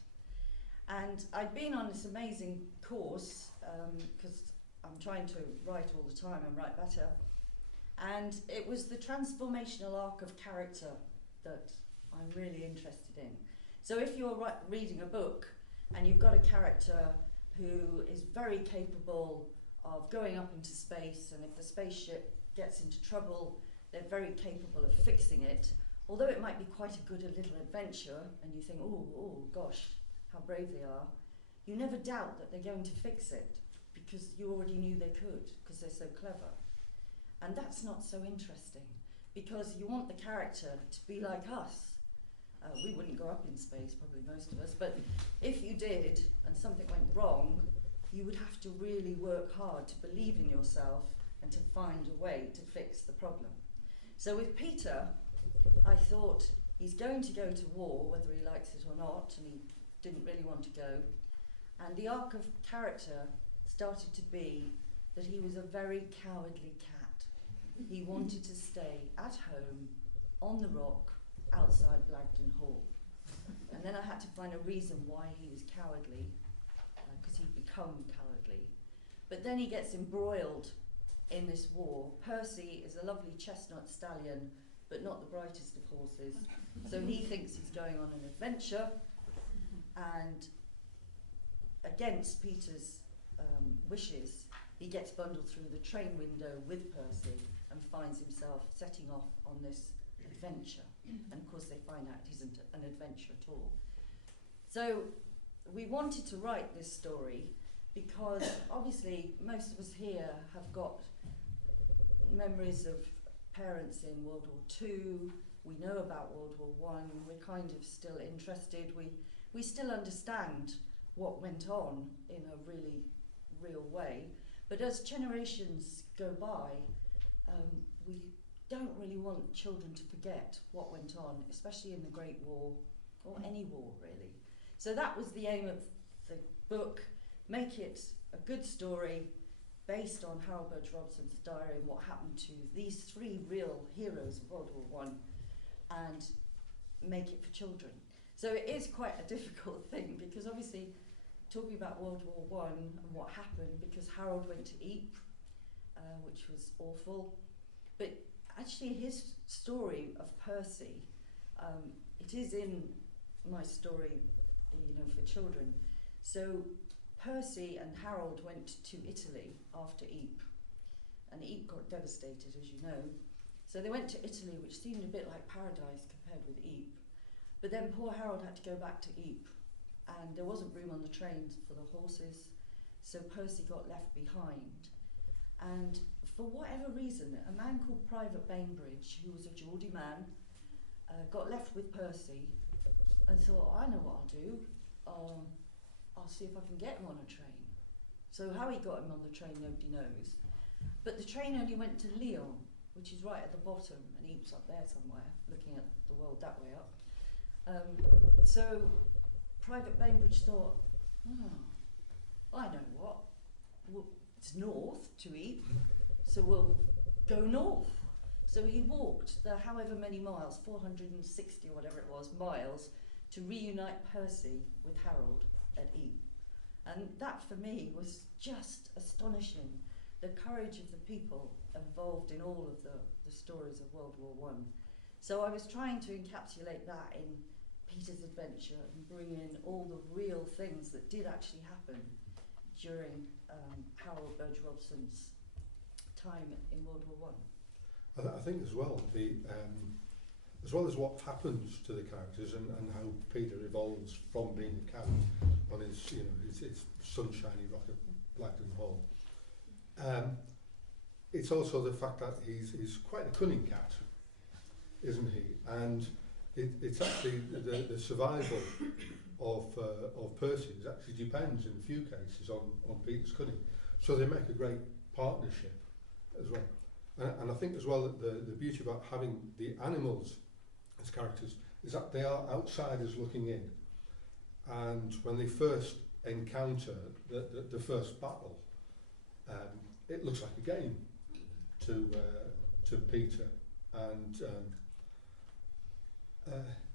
And I'd been on this amazing course, because I'm trying to write all the time and write better. And it was the transformational arc of character that I'm really interested in. So if you're reading a book and you've got a character who is very capable of going up into space, and if the spaceship gets into trouble, they're very capable of fixing it, although it might be quite a good little adventure, and you think, oh gosh, how brave they are, you never doubt that they're going to fix it, because you already knew they could, because they're so clever. And that's not so interesting, because you want the character to be like us. We wouldn't go up in space, probably most of us, but if you did and something went wrong, you would have to really work hard to believe in yourself and to find a way to fix the problem. So with Peter, I thought he's going to go to war, whether he likes it or not, and he didn't really want to go. And the arc of character started to be that he was a very cowardly cat. He wanted to stay at home, on the rock, outside Blagden Hall. And then I had to find a reason why he was cowardly, because he'd become cowardly. But then he gets embroiled in this war. Percy is a lovely chestnut stallion, but not the brightest of horses. So he thinks he's going on an adventure, and against Peter's wishes, he gets bundled through the train window with Percy and finds himself setting off on this adventure. And of course they find out it isn't an adventure at all. So we wanted to write this story because obviously most of us here have got memories of parents in World War II, we know about World War I, we're kind of still interested, we still understand what went on in a really real way. But as generations go by, we don't really want children to forget what went on, especially in the Great War, or any war really. So that was the aim of the book, make it a good story based on Harold Burge Robson's diary and what happened to these three real heroes of World War I, and make it for children. So it is quite a difficult thing, because obviously talking about World War I and what happened, because Harold went to Ypres, which was awful. But actually his story of Percy, it is in my story, you know, for children. So Percy and Harold went to Italy after Ypres, and Ypres got devastated, as you know. So they went to Italy, which seemed a bit like paradise compared with Ypres. But then poor Harold had to go back to Ypres, and there wasn't room on the trains for the horses, so Percy got left behind. And for whatever reason, a man called Private Bainbridge, who was a Geordie man, got left with Percy and thought, I know what I'll do. I'll see if I can get him on a train. So how he got him on the train, nobody knows. But the train only went to Lyon, which is right at the bottom, and Ypres up there somewhere, looking at the world that way up. So Private Bainbridge thought, I know what, it's north to Ypres, so we'll go north. So he walked the however many miles, 460 or whatever it was, miles, to reunite Percy with Harold at Ypres. And that for me was just astonishing, the courage of the people involved in all of the stories of World War I. So I was trying to encapsulate that in Peter's adventure and bring in all the real things that did actually happen during Harold Burge Robson's time in World War I. I think as well, as well as what happens to the characters and how Peter evolves from being a cat on his, you know, his sunshiny rocket Blackton Hall. It's also the fact that he's quite a cunning cat, isn't he? And it's actually the survival of Percy actually depends in a few cases on Peter's cunning. So they make a great partnership as well. And I think as well that the beauty about having the animals as characters is that they are outsiders looking in. And when they first encounter the first battle, it looks like a game to Peter. And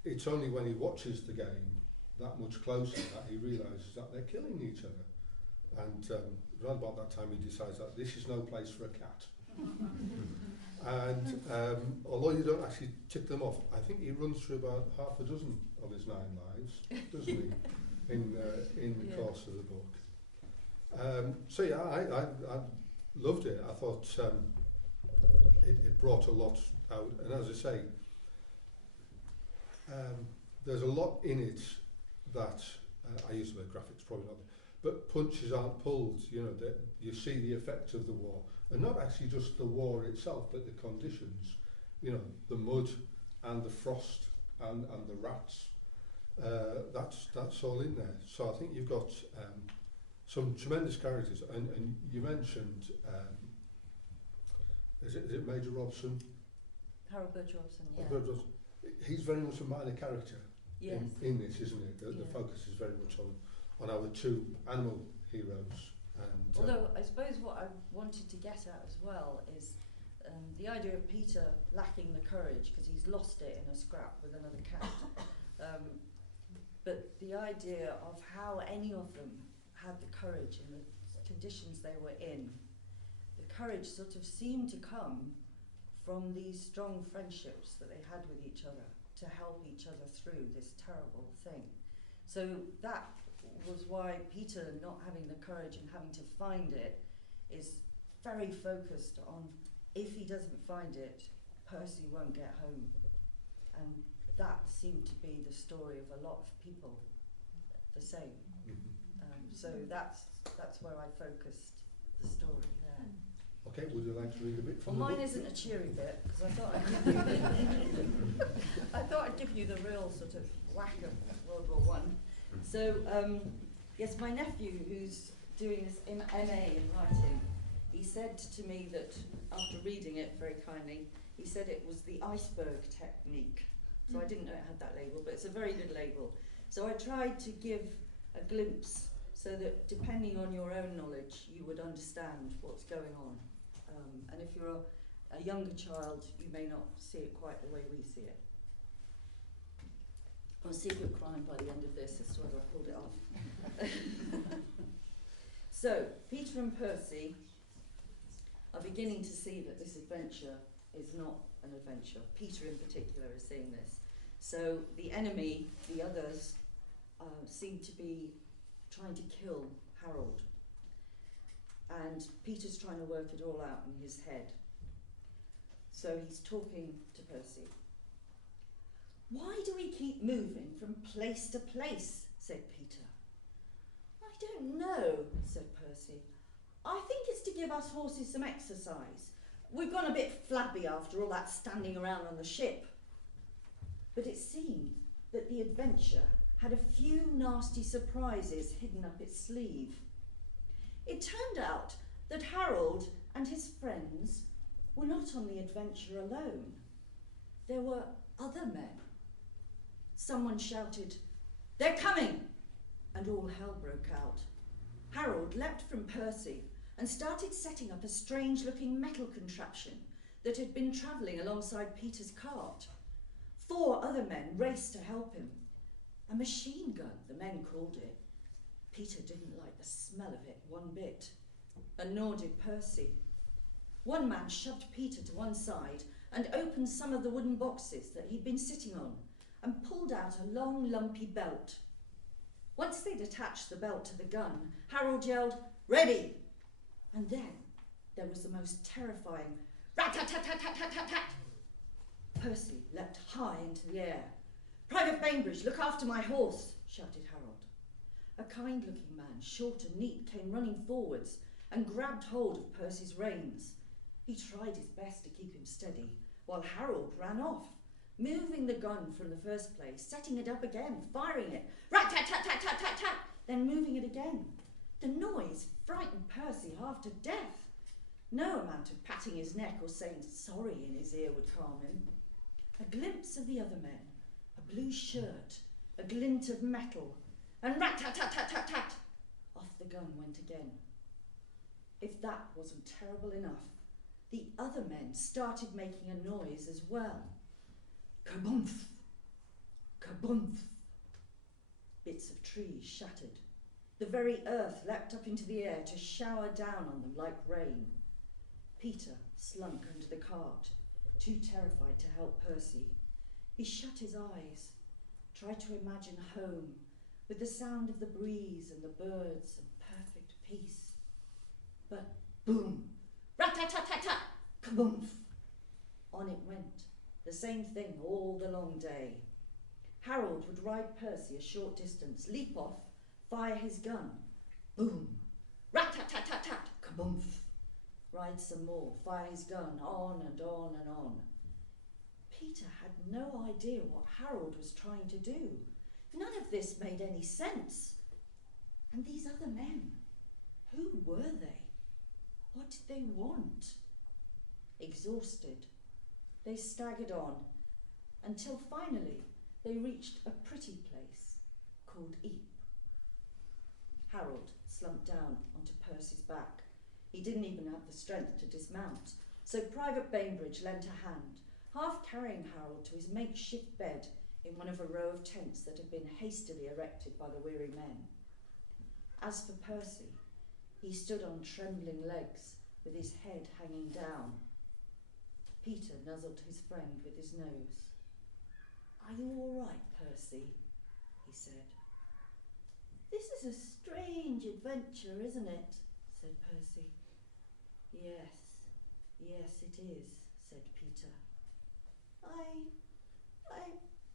it's only when he watches the game that much closer that he realises that they're killing each other. And around about that time he decides that this is no place for a cat. And although you don't actually tick them off, I think he runs through about half a dozen of his 9 lives, doesn't he, in the course of the book. So yeah, I loved it. I thought it brought a lot out, and as I say, there's a lot in it that I use the word graphics, probably not, but punches aren't pulled. You know, that you see the effect of the war, and not actually just the war itself, but the conditions. You know, the mud and the frost and the rats. That's all in there. So I think you've got some tremendous characters, and you mentioned is it Major Robson? Harold Burge Robson, yeah. Robson. He's very much a minor character in this, isn't it? The focus is very much on our 2 animal heroes. And although I suppose what I wanted to get at as well is the idea of Peter lacking the courage because he's lost it in a scrap with another cat. But the idea of how any of them had the courage in the conditions they were in, the courage sort of seemed to come from these strong friendships that they had with each other to help each other through this terrible thing. So that was why Peter, not having the courage and having to find it, is very focused on if he doesn't find it, Percy won't get home. And that seemed to be the story of a lot of people the same. So that's where I focused the story there. Okay, would you like to read a bit from Well, the mine book? isn't a cheery bit, because I thought I'd give you the real sort of whack of World War I. So, yes, my nephew, who's doing this MA in writing, he said to me that, after reading it very kindly, he said it was the iceberg technique. So I didn't know it had that label, but it's a very good label. So I tried to give a glimpse so that depending on your own knowledge, you would understand what's going on. And if you're a younger child, you may not see it quite the way we see it. I'll see if you're crying by the end of this as to whether I pulled it off. So, Peter and Percy are beginning to see that this adventure is not an adventure. Peter in particular is seeing this. So the enemy, the others, seem to be trying to kill Harold. And Peter's trying to work it all out in his head. So he's talking to Percy. "Why do we keep moving from place to place?" said Peter. "I don't know," said Percy. "I think it's to give us horses some exercise. We've gone a bit flabby after all that standing around on the ship." But it seemed that the adventure had a few nasty surprises hidden up its sleeve. It turned out that Harold and his friends were not on the adventure alone. There were other men. Someone shouted, "They're coming!" and all hell broke out. Harold leapt from Percy and started setting up a strange-looking metal contraption that had been travelling alongside Peter's cart. 4 other men raced to help him. A machine gun, the men called it. Peter didn't like the smell of it one bit, and nor did Percy. One man shoved Peter to one side and opened some of the wooden boxes that he'd been sitting on and pulled out a long, lumpy belt. Once they'd attached the belt to the gun, Harold yelled, "Ready!" And then there was the most terrifying rat-tat-tat-tat-tat-tat-tat. Percy leapt high into the air. "Private Bainbridge, look after my horse," shouted Harold. A kind-looking man, short and neat, came running forwards and grabbed hold of Percy's reins. He tried his best to keep him steady, while Harold ran off, moving the gun from the first place, setting it up again, firing it, rat-tat-tat-tat-tat-tat-tat, then moving it again. The noise frightened Percy half to death. No amount of patting his neck or saying sorry in his ear would calm him. A glimpse of the other men, a blue shirt, a glint of metal, and rat-tat-tat-tat-tat-tat, off the gun went again. If that wasn't terrible enough, the other men started making a noise as well. Kaboomf! Kaboomf! Bits of trees shattered. The very earth leapt up into the air to shower down on them like rain. Peter slunk under the cart, too terrified to help Percy. He shut his eyes, tried to imagine home, with the sound of the breeze and the birds and perfect peace. But boom! Rat-tat-tat-tat-tat! Kaboomf! On it went, the same thing all the long day. Harold would ride Percy a short distance, leap off, fire his gun. Boom! Rat-tat-tat-tat-tat! Kaboomf! Ride some more, fire his gun, on and on and on. Peter had no idea what Harold was trying to do. None of this made any sense. And these other men, who were they? What did they want? Exhausted, they staggered on until finally they reached a pretty place called Ypres. Harold slumped down onto Percy's back. He didn't even have the strength to dismount, so Private Bainbridge lent a hand, half carrying Harold to his makeshift bed in one of a row of tents that had been hastily erected by the weary men. As for Percy, he stood on trembling legs with his head hanging down. Peter nuzzled his friend with his nose. "Are you all right, Percy?" he said. "This is a strange adventure, isn't it?" said Percy. Yes, it is," said Peter.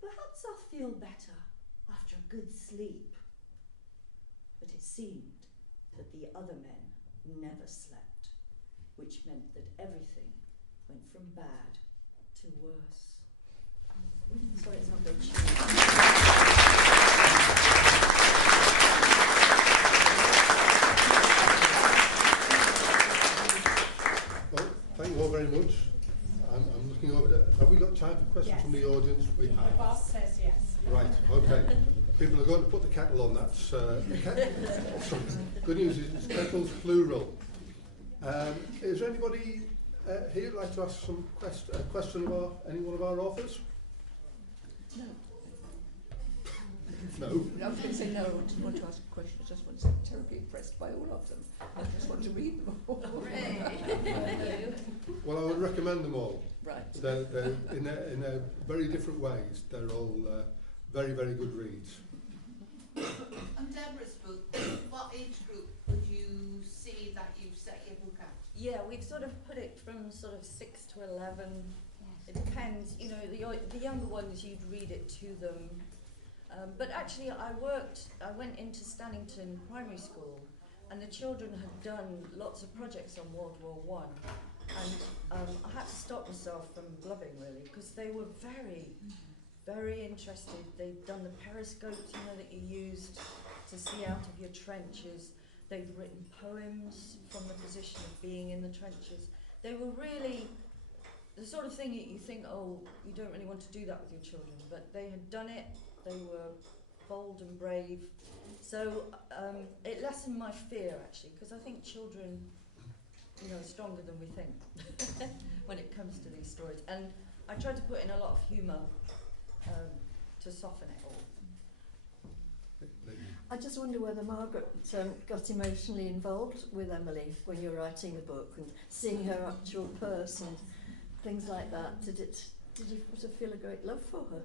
Perhaps I'll feel better after a good sleep." But it seemed that the other men never slept, which meant that everything went from bad to worse. Sorry, it's not very cheap. very much. I'm looking over there. Have we got time for questions Yes. from the audience? We The have. boss says yes. Right, okay. People are going to put the kettle on. That's sorry. Good news is it's kettles plural. Is there anybody here who'd like to ask some question of any one of our authors? No. No. I was going to say no, I didn't want to ask a question, I just want to say I'm terribly impressed by all of them. I just want to read them all. Well, I would recommend them all. Right. They're in a very different ways. They're all very, very good reads. On Deborah's book, what age group would you see that you've set your book at? Yeah, we've sort of put it from sort of 6 to 11. It depends, you know, the younger ones you'd read it to them. But actually I went into Stannington Primary School and the children had done lots of projects on World War One, and I had to stop myself from blubbing really because they were very, very interested. They'd done the periscopes, you know, that you used to see out of your trenches. They'd written poems from the position of being in the trenches. They were really the sort of thing you think, oh, you don't really want to do that with your children, but they had done it. They were bold and brave. So it lessened my fear, actually, because I think children, you know, are stronger than we think when it comes to these stories. And I tried to put in a lot of humour to soften it all. I just wonder whether Margaret got emotionally involved with Emily when you were writing the book and seeing her actual purse and things like that. Did you sort of feel a great love for her?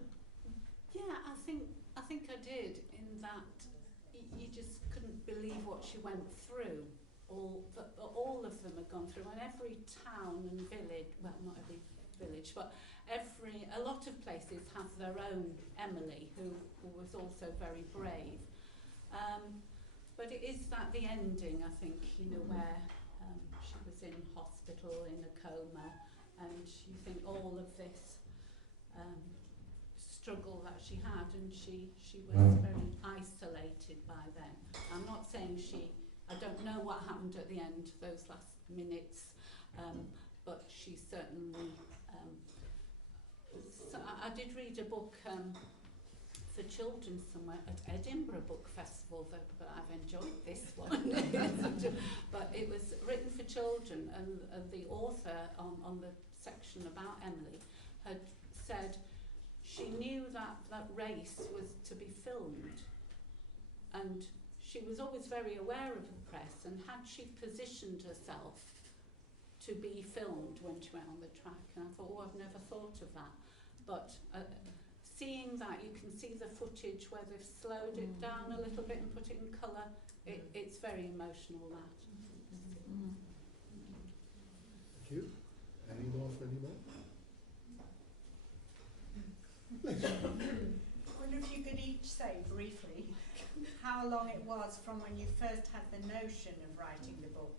Yeah, I think I did, in that you just couldn't believe what she went through. All of them had gone through, and every town and village, well, not every village, but a lot of places have their own Emily, who was also very brave. But it is that the ending, I think, you know, where she was in hospital in a coma, and you think all of this struggle that she had, and she was very isolated by then. I'm not saying I don't know what happened at the end, those last minutes, but she certainly, so I did read a book for children somewhere at Edinburgh Book Festival, but I've enjoyed this one. But it was written for children, and the author on the section about Emily had said she knew that race was to be filmed, and she was always very aware of the press, and had she positioned herself to be filmed when she went on the track, and I thought, oh, I've never thought of that. But seeing that, you can see the footage where they've slowed it down a little bit and put it in colour. It's very emotional, that. Thank you. Any more for any more? I wonder if you could each say briefly how long it was from when you first had the notion of writing the book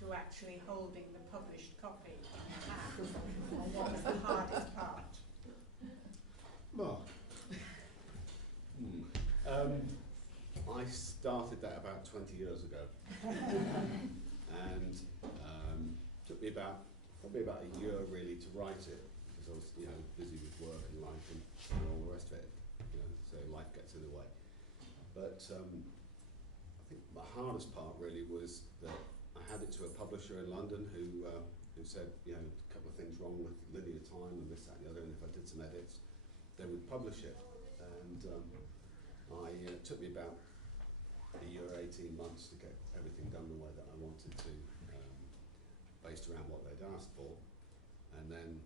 to actually holding the published copy in your hand, and what was the hardest part? Mark. I started that about 20 years ago, and took me probably about a year really to write it, because I was, you know, busy with work and life and all the rest of it, you know, so life gets in the way. But I think the hardest part really was that I had it to a publisher in London who said, you know, a couple of things wrong with linear time and this, that and the other, and if I did some edits, they would publish it. And it took me about a year, 18 months to get everything done the way that I wanted to, based around what they'd asked for. And then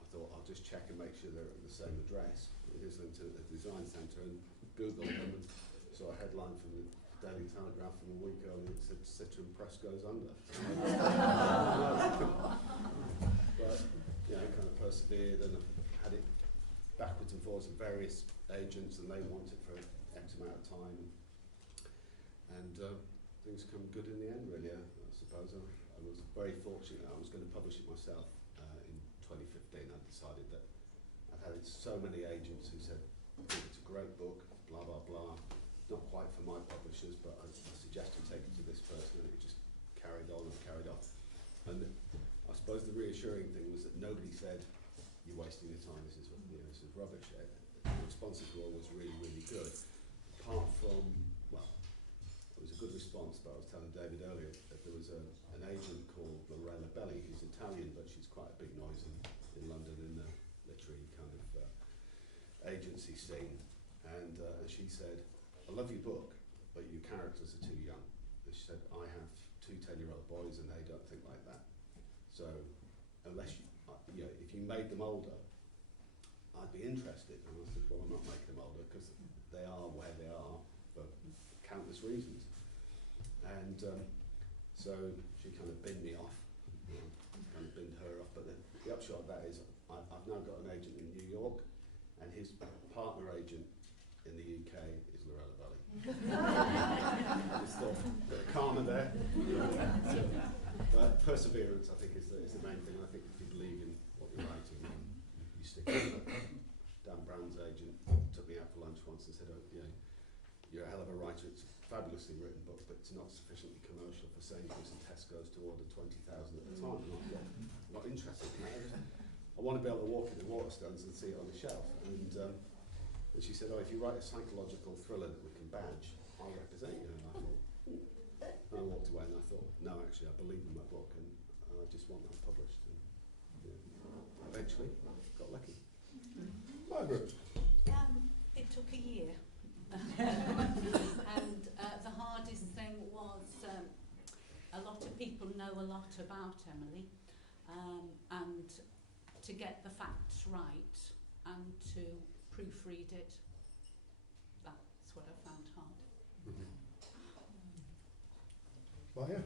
I thought, I'll just check and make sure they're at the same address. It is linked to the design centre, and Googled them and saw a headline from the Daily Telegraph from a week earlier that said Citroen Press goes under. But, you know, kind of persevered, and had it backwards and forwards with various agents, and they want it for X amount of time, and things come good in the end, really. I suppose I was very fortunate that I was going to publish it myself in 2015. I decided that I'd had so many agents who said it's a great book, blah blah blah, not quite for my publishers, but I suggested take it to this person, and it just carried on and carried on. And I suppose the reassuring thing was that nobody said, "You're wasting your time. This is this is rubbish." The responses were always really, really good. Apart from, well, it was a good response, but I was telling David earlier that there was an agent called Lorella Belli, who's Italian, but she's quite a big noise in London in the literary kind of agency scene. And she said, "I love your book, but your characters are too young." And she said, "I have 2 10-year-old boys and they don't think like that. So unless if you made them older, I'd be interested." And I said, "Well, I'm not making them older because they are where they are for countless reasons." And so she kind of binned me off, kind of binned her off. But the upshot of that is I've now got an agent in New York, and his partner agent in the UK is Lorella Belli. I just thought, bit of karma there. But perseverance, I think, is the main thing. I think if you believe in what you're writing, you stick with it. Dan Brown's agent took me out for lunch once and said, "Oh, you're a hell of a writer. It's a fabulously written book, but it's not sufficiently commercial for Sainsbury's and Tesco's to order 20,000 at a time." And I'm not interested in that. I want to be able to walk into Waterstones and see it on the shelf. And she said, "Oh, if you write a psychological thriller that we can badge, I'll represent you." And I thought, and I walked away and I thought, no, actually, I believe in my book and I just want that published. And eventually, got lucky. Margaret. It took a year. And the hardest thing was a lot of people know a lot about Emily, and to get the facts right and to proofread it, that's what I found hard. Maya?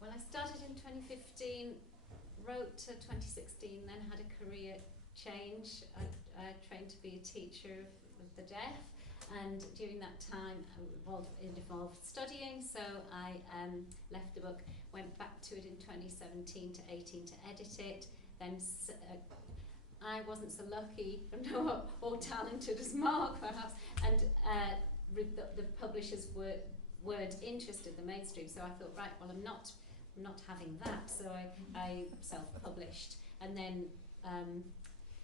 Well, I started in 2015, wrote to 2016, then had a career change. I trained to be a teacher of the deaf, and during that time it involved studying, so I left the book, went back to it in 2017 to 18 to edit it, then I wasn't so lucky or talented as Mark perhaps, and the publishers weren't interested in the mainstream, so I thought, right, well, I'm not having that, so I self-published, and then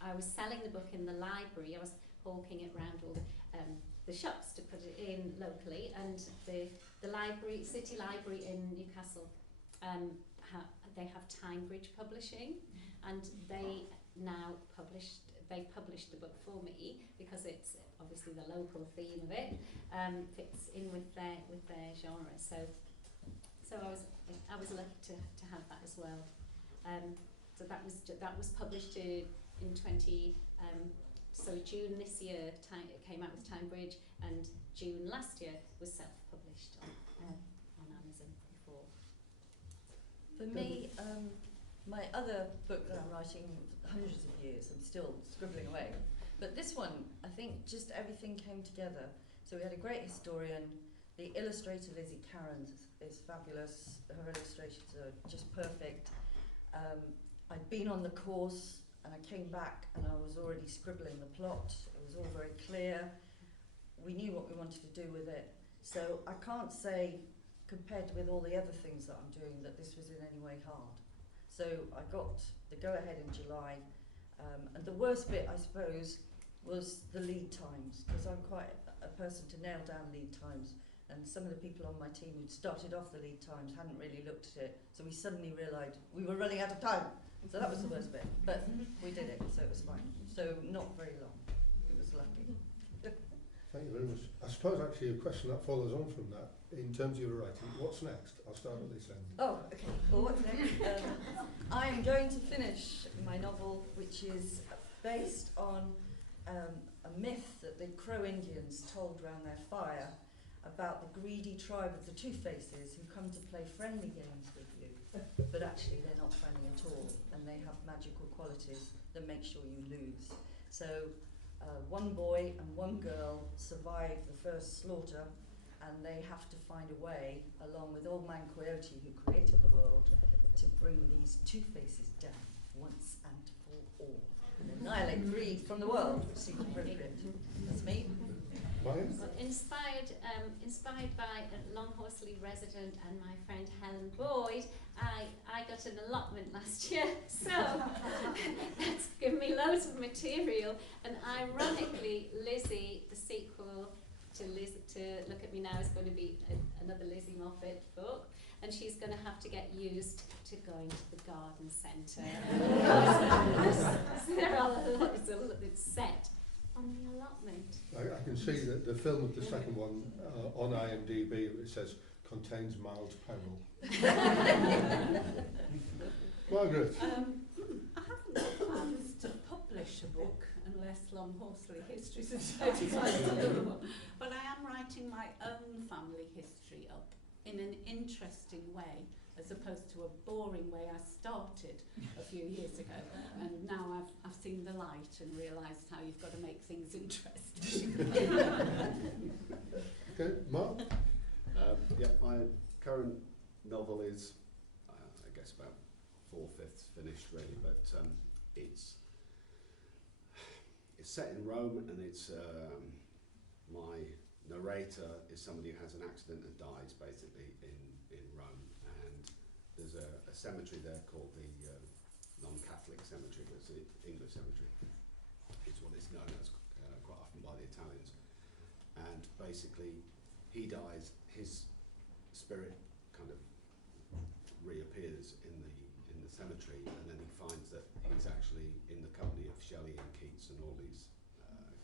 I was selling the book in the library. I was hawking it around all the shops to put it in locally, and the library, City Library in Newcastle, they have Timebridge Publishing, and they now published the book for me because it's obviously the local theme of it fits in with their genre. So I was lucky to have that as well. So that was published in 20. So June this year it came out with Timebridge, and June last year was self-published on Amazon before. For me, my other book that I'm writing hundreds of years, I'm still scribbling away. But this one, I think just everything came together. So we had a great historian. The illustrator, Lizzie Caron, is fabulous. Her illustrations are just perfect. I'd been on the course and I came back and I was already scribbling the plot. It was all very clear. We knew what we wanted to do with it. So I can't say, compared with all the other things that I'm doing, that this was in any way hard. So I got the go-ahead in July, and the worst bit, I suppose, was the lead times, because I'm quite a person to nail down lead times, and some of the people on my team who'd started off the lead times hadn't really looked at it, so we suddenly realised we were running out of time. So that was the worst bit, but we did it, so it was fine. So not very long. It was lucky. Thank you very much. I suppose actually a question that follows on from that, in terms of your writing, what's next? I'll start at this end. Oh, okay. Well, what's next? I'm going to finish my novel, which is based on a myth that the Crow Indians told around their fire about the greedy tribe of the Two-Faces who come to play friendly games with you, but actually they're not friendly at all, and they have magical qualities that make sure you lose. So one boy and one girl survive the first slaughter, and they have to find a way, along with Old Man Coyote, who created the world, to bring these Two-Faces down once and for all, and annihilate greed from the world, which seems appropriate. That's me. Well, inspired by a Longhorsley resident and my friend Helen Boyd, I got write an allotment last year, so that's given me loads of material. And ironically, Lizzie, the sequel to Look at Me Now, is going to be another Lizzie Moffat book, and she's going to have to get used to going to the garden centre. So there are lots of it's set on the allotment. I can see that the film of the second one on IMDb, it says contains mild peril. Margaret. I haven't got plans to publish a book unless Longhorsley History Society decides to do one. But I am writing my own family history up in an interesting way, as opposed to a boring way I started a few years ago. And now I've seen the light and realised how you've got to make things interesting. Okay, Mark? My current novel is, I guess, about 4/5 finished, really, but it's set in Rome, and it's my narrator is somebody who has an accident and dies, basically, in Rome, and there's a cemetery there called the non-Catholic cemetery, but it's the English cemetery. It's what it's known as quite often by the Italians, and basically he dies, his spirit kind of reappears in the cemetery, and then he finds that he's actually in the company of Shelley and Keats and all these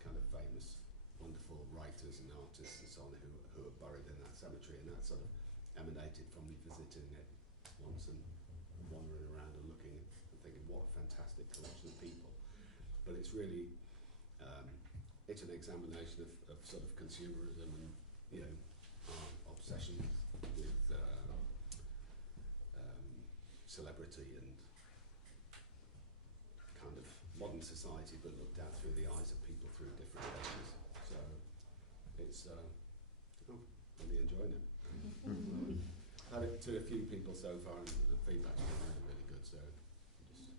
kind of famous, wonderful writers and artists and so on who are buried in that cemetery, and that sort of emanated from me visiting it once and wandering around and looking and thinking, what a fantastic collection of people. But it's really it's an examination of sort of consumerism and, you know, our obsession with celebrity and kind of modern society, but looked at through the eyes of people through different lenses. So it's really enjoying it. Had it to a few people so far, and the feedback's been really, really good. So I'm just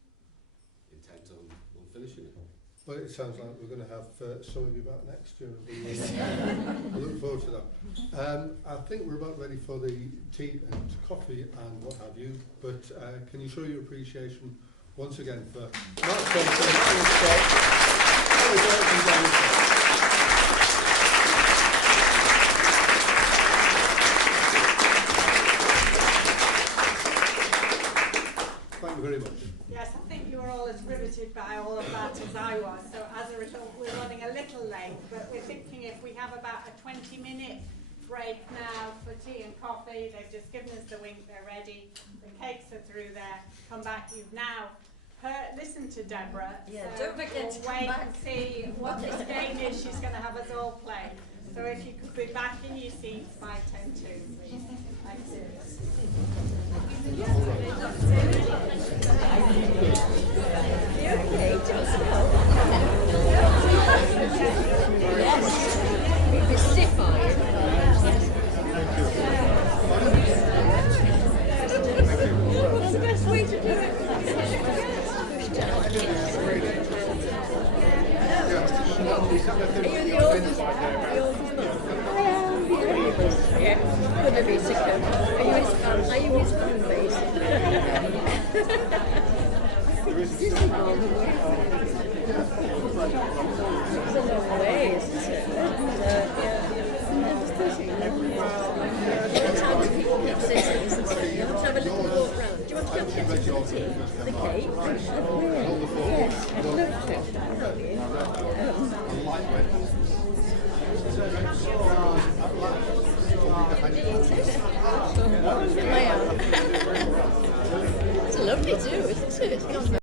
intent on finishing it. Well, it sounds like we're going to have some of you back next year. I look forward to that. I think we're about ready for the tea and coffee and what have you, but can you show your appreciation once again for Mark Thompson? Thank you very much. Yes, I think you were all as riveted by all of that as I was. So as a result, we're running a little late, but we're thinking if we have about a 20-minute break now for tea and coffee. They've just given us the wink, they're ready. The cakes are through there. Come back. You've now listened to Deborah. Yeah, so don't forget to we'll come wait back. and see what this game is she's going to have us all play. So if you could be back in your seats by 10 to, please. Thank you. Okay, just help. Yes. We mystify. What's the best way to do it? Are you the oldest? I am. Yeah. Good of you to come. Are you his fan base? This is a long way. It's a long way, isn't it? Sometimes people keep sitting, isn't it? You want to have a little walk round. Do you want to come get some tea? The cake? Yes, I'd love to. It's lovely too, isn't it?